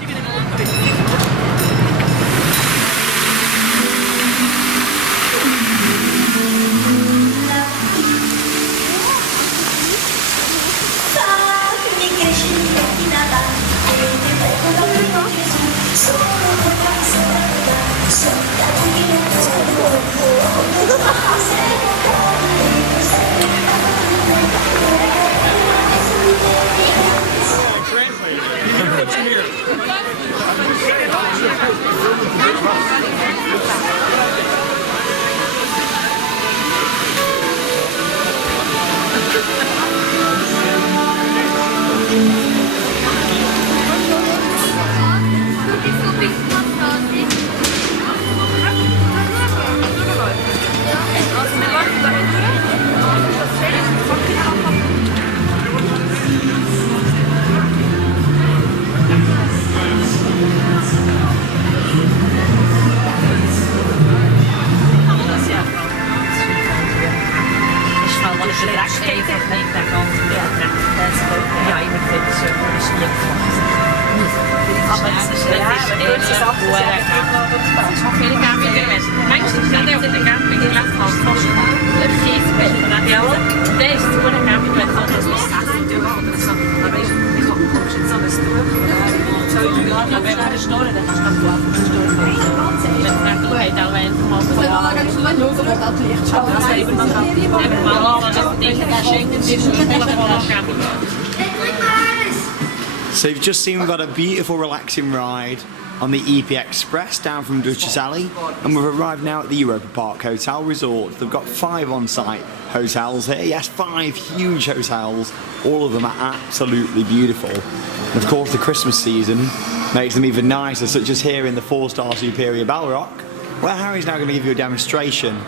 So you've just seen we've got a beautiful relaxing ride on the EP Express down from Duchess Alley, and we've arrived now at the Europa Park Hotel Resort. They've got 5 on-site hotels here. Yes, 5 huge hotels All of them are absolutely beautiful. And of course the Christmas season makes them even nicer, such as here in the 4-star Superior Balrock, where Harry's now going to give you a demonstration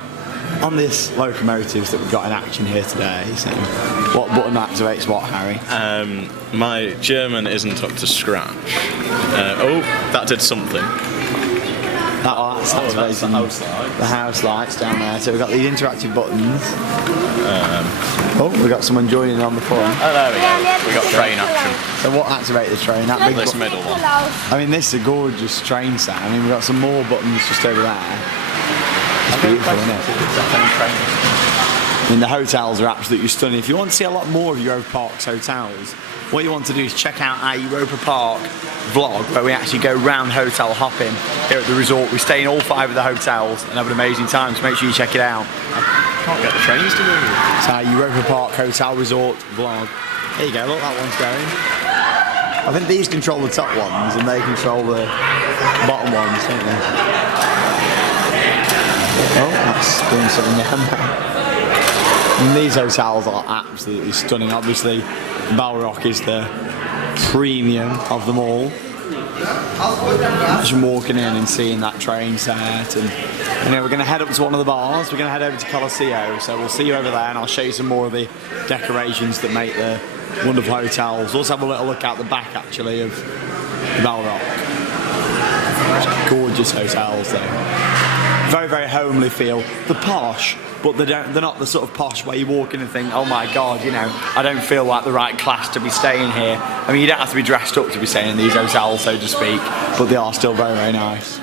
on this locomotives that we've got in action here today. So, what button activates what, Harry? My German isn't up to scratch. Oh, that did something. That's activating the house lights down there. So we've got these interactive buttons. Oh, we've got someone joining on the phone. Oh, there we go. We got train action. So what activates the train? That big This middle one. I mean, this is a gorgeous train set. I mean, we've got some more buttons just over there. It's beautiful, isn't it? I mean, the hotels are absolutely stunning. If you want to see a lot more of Europa Park's hotels, what you want to do is check out our Europa Park vlog, where we actually go round hotel hopping here at the resort. We stay in all 5 of the hotels and have an amazing time, so make sure you check it out. Can't get the trains to move. It's our Europa Park Hotel Resort vlog. There you go, look, that one's going. I think these control the top ones and they control the bottom ones, don't they? Oh, that's doing something down there. And these hotels are absolutely stunning. Obviously, Balrock is the premium of them all. Just walking in and seeing that train set, and we're going to head up to one of the bars. We're going to head over to Colosseo, so we'll see you over there, and I'll show you some more of the decorations that make the wonderful hotels. We'll also have a little look out the back, actually, of Balrock. Gorgeous hotels, though. Very, very homely feel. The posh, but they're not the sort of posh where you walk in and think, oh my god, I don't feel like the right class to be staying here. I mean, you don't have to be dressed up to be staying in these hotels, so to speak, but they are still very, very nice.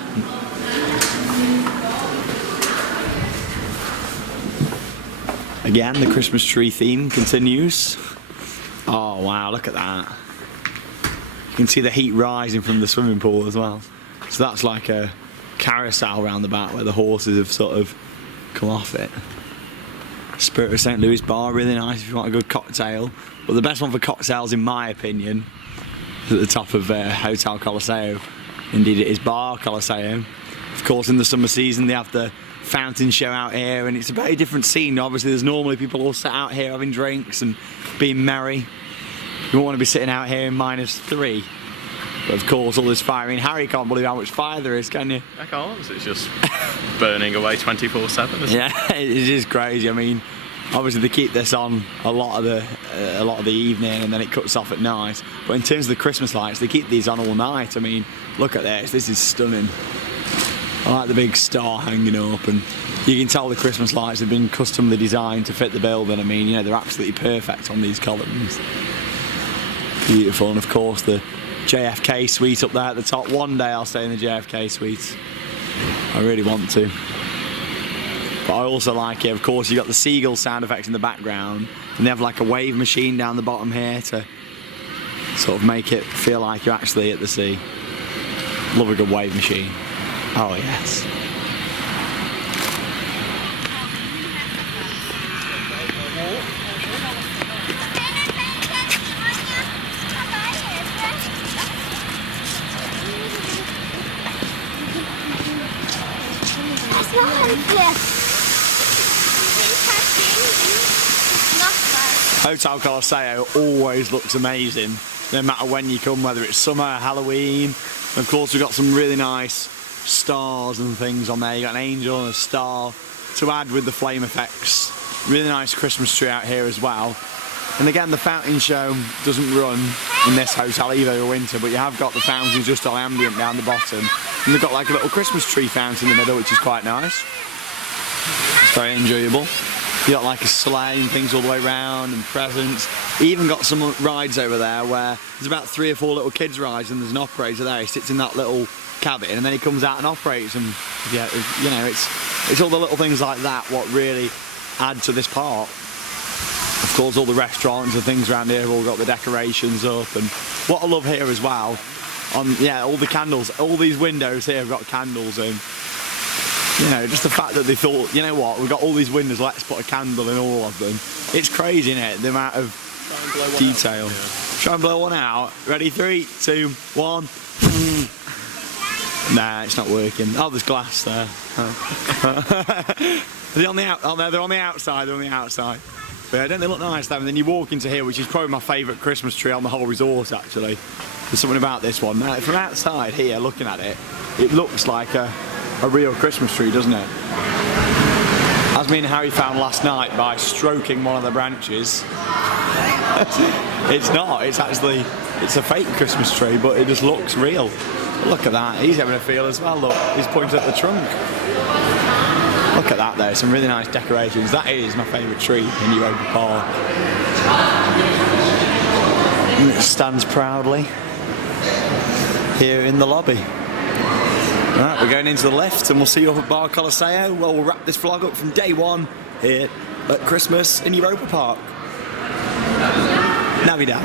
Again, the Christmas tree theme continues. Oh wow, look at that. You can see the heat rising from the swimming pool as well. So that's like a carousel around the back where the horses have sort of come off it. Spirit of St. Louis bar, really nice if you want a good cocktail. But the best one for cocktails, in my opinion, is at the top of Hotel Colosseo. Indeed, it is Bar Colosseo. Of course, in the summer season, they have the fountain show out here, and it's a very different scene. Obviously, there's normally people all sat out here having drinks and being merry. You won't want to be sitting out here in -3. But of course, all this fire. I mean, Harry can't believe how much fire there is, can you? I can't. It's just burning away 24/7. Yeah, it is crazy. I mean, obviously they keep this on a lot of the evening, and then it cuts off at night. But in terms of the Christmas lights, they keep these on all night. I mean, look at this. This is stunning. I like the big star hanging up, and you can tell the Christmas lights have been customly designed to fit the building. I mean, they're absolutely perfect on these columns. Beautiful, and of course the JFK suite up there at the top. One day I'll stay in the JFK suite. I really want to. But I also like it, of course, you got the seagull sound effects in the background, and they have like a wave machine down the bottom here to sort of make it feel like you're actually at the sea. Love a good wave machine. Oh yes. Hotel Colosseo always looks amazing, no matter when you come, whether it's summer, Halloween. And of course, we've got some really nice stars and things on there. You got an angel and a star to add with the flame effects. Really nice Christmas tree out here as well. And again, the fountain show doesn't run in this hotel either in winter, but you have got the fountains just all ambient down the bottom. And they've got like a little Christmas tree fountain in the middle, which is quite nice. It's very enjoyable. You got like a sleigh and things all the way around, and presents. You even got some rides over there where there's about 3 or 4 little kids rides, and there's an operator there. He sits in that little cabin, and then he comes out and operates. And yeah, it's all the little things like that what really add to this park. Of course, all the restaurants and things around here have all got the decorations up. And what I love here as well, all the candles, all these windows here have got candles in. Just the fact that they thought, you know what, we've got all these windows, let's put a candle in all of them. It's crazy, isn't it? The amount of detail. Try and blow one out. Ready? 3, 2, 1. Nah, it's not working. Oh, there's glass there. Are they on the out? Oh no, they're on the outside. They're on the outside. But don't they look nice though? And then you walk into here, which is probably my favourite Christmas tree on the whole resort actually. There's something about this one. Now, from outside here, looking at it, it looks like a real Christmas tree, doesn't it? As me and Harry found last night by stroking one of the branches. It's not, it's actually, it's a fake Christmas tree, but it just looks real. Look at that, he's having a feel as well, look, he's pointing at the trunk. Look at that there, some really nice decorations. That is my favourite tree in Europa Park. And it stands proudly here in the lobby. Right, we're going into the lift and we'll see you up at Bar Colosseo. Well, we'll wrap this vlog up from day one here at Christmas in Europa Park. Navidad.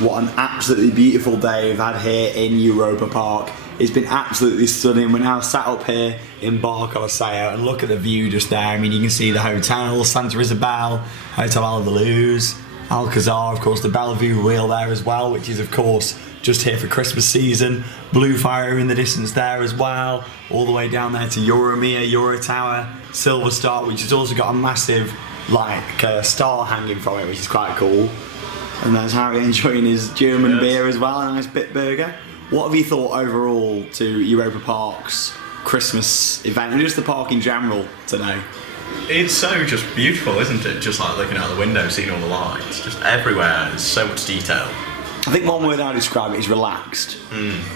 What an absolutely beautiful day we've had here in Europa Park. It's been absolutely stunning. We're now sat up here in Bar Colosseo and look at the view just there. I mean, you can see the hotel, Santa Isabel, Hotel Alvaluz, Alcazar, of course the Bellevue wheel there as well, which is of course just here for Christmas season. Blue Fire in the distance there as well, all the way down there to Euromir, Euro Tower, Silver Star, which has also got a massive star hanging from it, which is quite cool. And there's Harry enjoying his German beer as well, a nice Bitburger. What have you thought overall to Europa Park's Christmas event, and just the park in general today? It's so just beautiful, isn't it? Just like looking out the window, seeing all the lights, just everywhere, there's so much detail. I think one word I'd describe it is relaxed.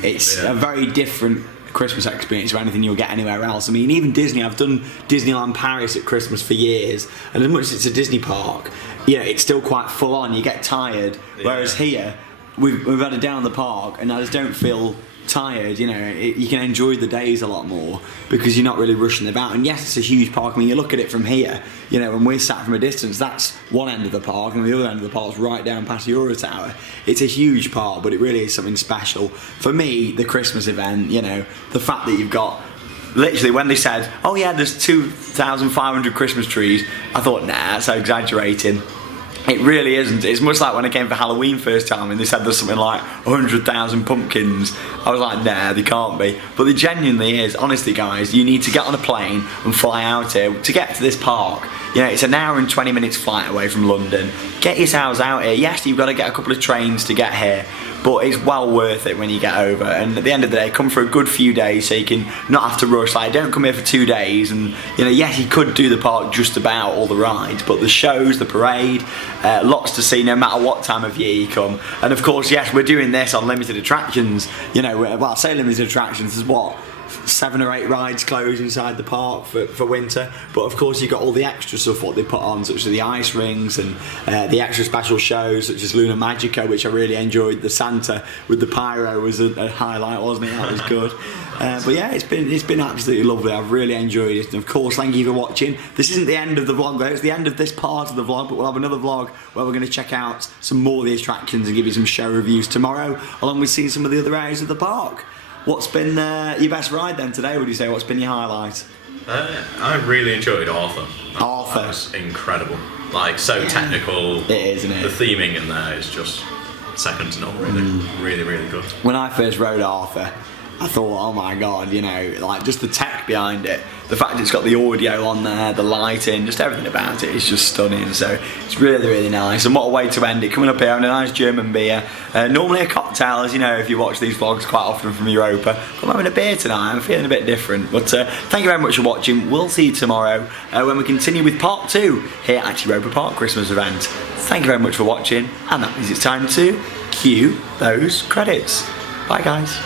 It's a very different Christmas experience to anything you'll get anywhere else. I mean, even Disney, I've done Disneyland Paris at Christmas for years, and as much as it's a Disney park, you know, it's still quite full on, you get tired, whereas here, we've had a day on the park, and I just don't feel tired, you know, you can enjoy the days a lot more because you're not really rushing about. And yes, it's a huge park. I mean, you look at it from here, you know, when we're sat from a distance, that's one end of the park, and the other end of the park's right down past Euro Tower. It's a huge park, but it really is something special. For me, the Christmas event, you know, the fact that you've got, literally when they said, oh yeah, there's 2,500 Christmas trees, I thought, nah, that's exaggerating. It really isn't. It's much like when I came for Halloween first time and they said there's something like 100,000 pumpkins. I was like, nah, they can't be. But there genuinely is. Honestly, guys, you need to get on a plane and fly out here to get to this park. You know, it's an hour and 20 minutes flight away from London. Get yourselves out here. Yes, you've got to get a couple of trains to get here, but it's well worth it when you get over. And at the end of the day, come for a good few days so you can not have to rush. Like, don't come here for 2 days and, you know, yes, you could do the park just about all the rides, but the shows, the parade, lots to see no matter what time of year you come. And of course, yes, we're doing this on limited attractions. You know, well, I say limited attractions, there's what, 7 or 8 rides closed inside the park for winter, but of course you've got all the extra stuff what they put on, such as the ice rings and the extra special shows such as Magicka, which I really enjoyed. The Santa with the pyro was a highlight, wasn't it? That was good. But yeah, it's been absolutely lovely. I've really enjoyed it, and of course thank you for watching. This isn't the end of the vlog though, it's the end of this part of the vlog, but we'll have another vlog where we're going to check out some more of the attractions and give you some show reviews tomorrow, along with seeing some of the other areas of the park. What's been your best ride then today, would you say? What's been your highlight? I really enjoyed Arthur. That was incredible. Like, so technical. It is, isn't it? The theming in there is just second to none, really. Really, really good. When I first rode Arthur, I thought, oh my god, you know, like just the tech behind it, the fact it's got the audio on there, the lighting, just everything about it is just stunning. So it's really, really nice. And what a way to end it, coming up here having a nice German beer. Normally a cocktail, as you know, if you watch these vlogs quite often from Europa. I'm having a beer tonight, I'm feeling a bit different. But thank you very much for watching. We'll see you tomorrow when we continue with part 2 here at Europa Park Christmas event. Thank you very much for watching, and that means it's time to cue those credits. Bye guys.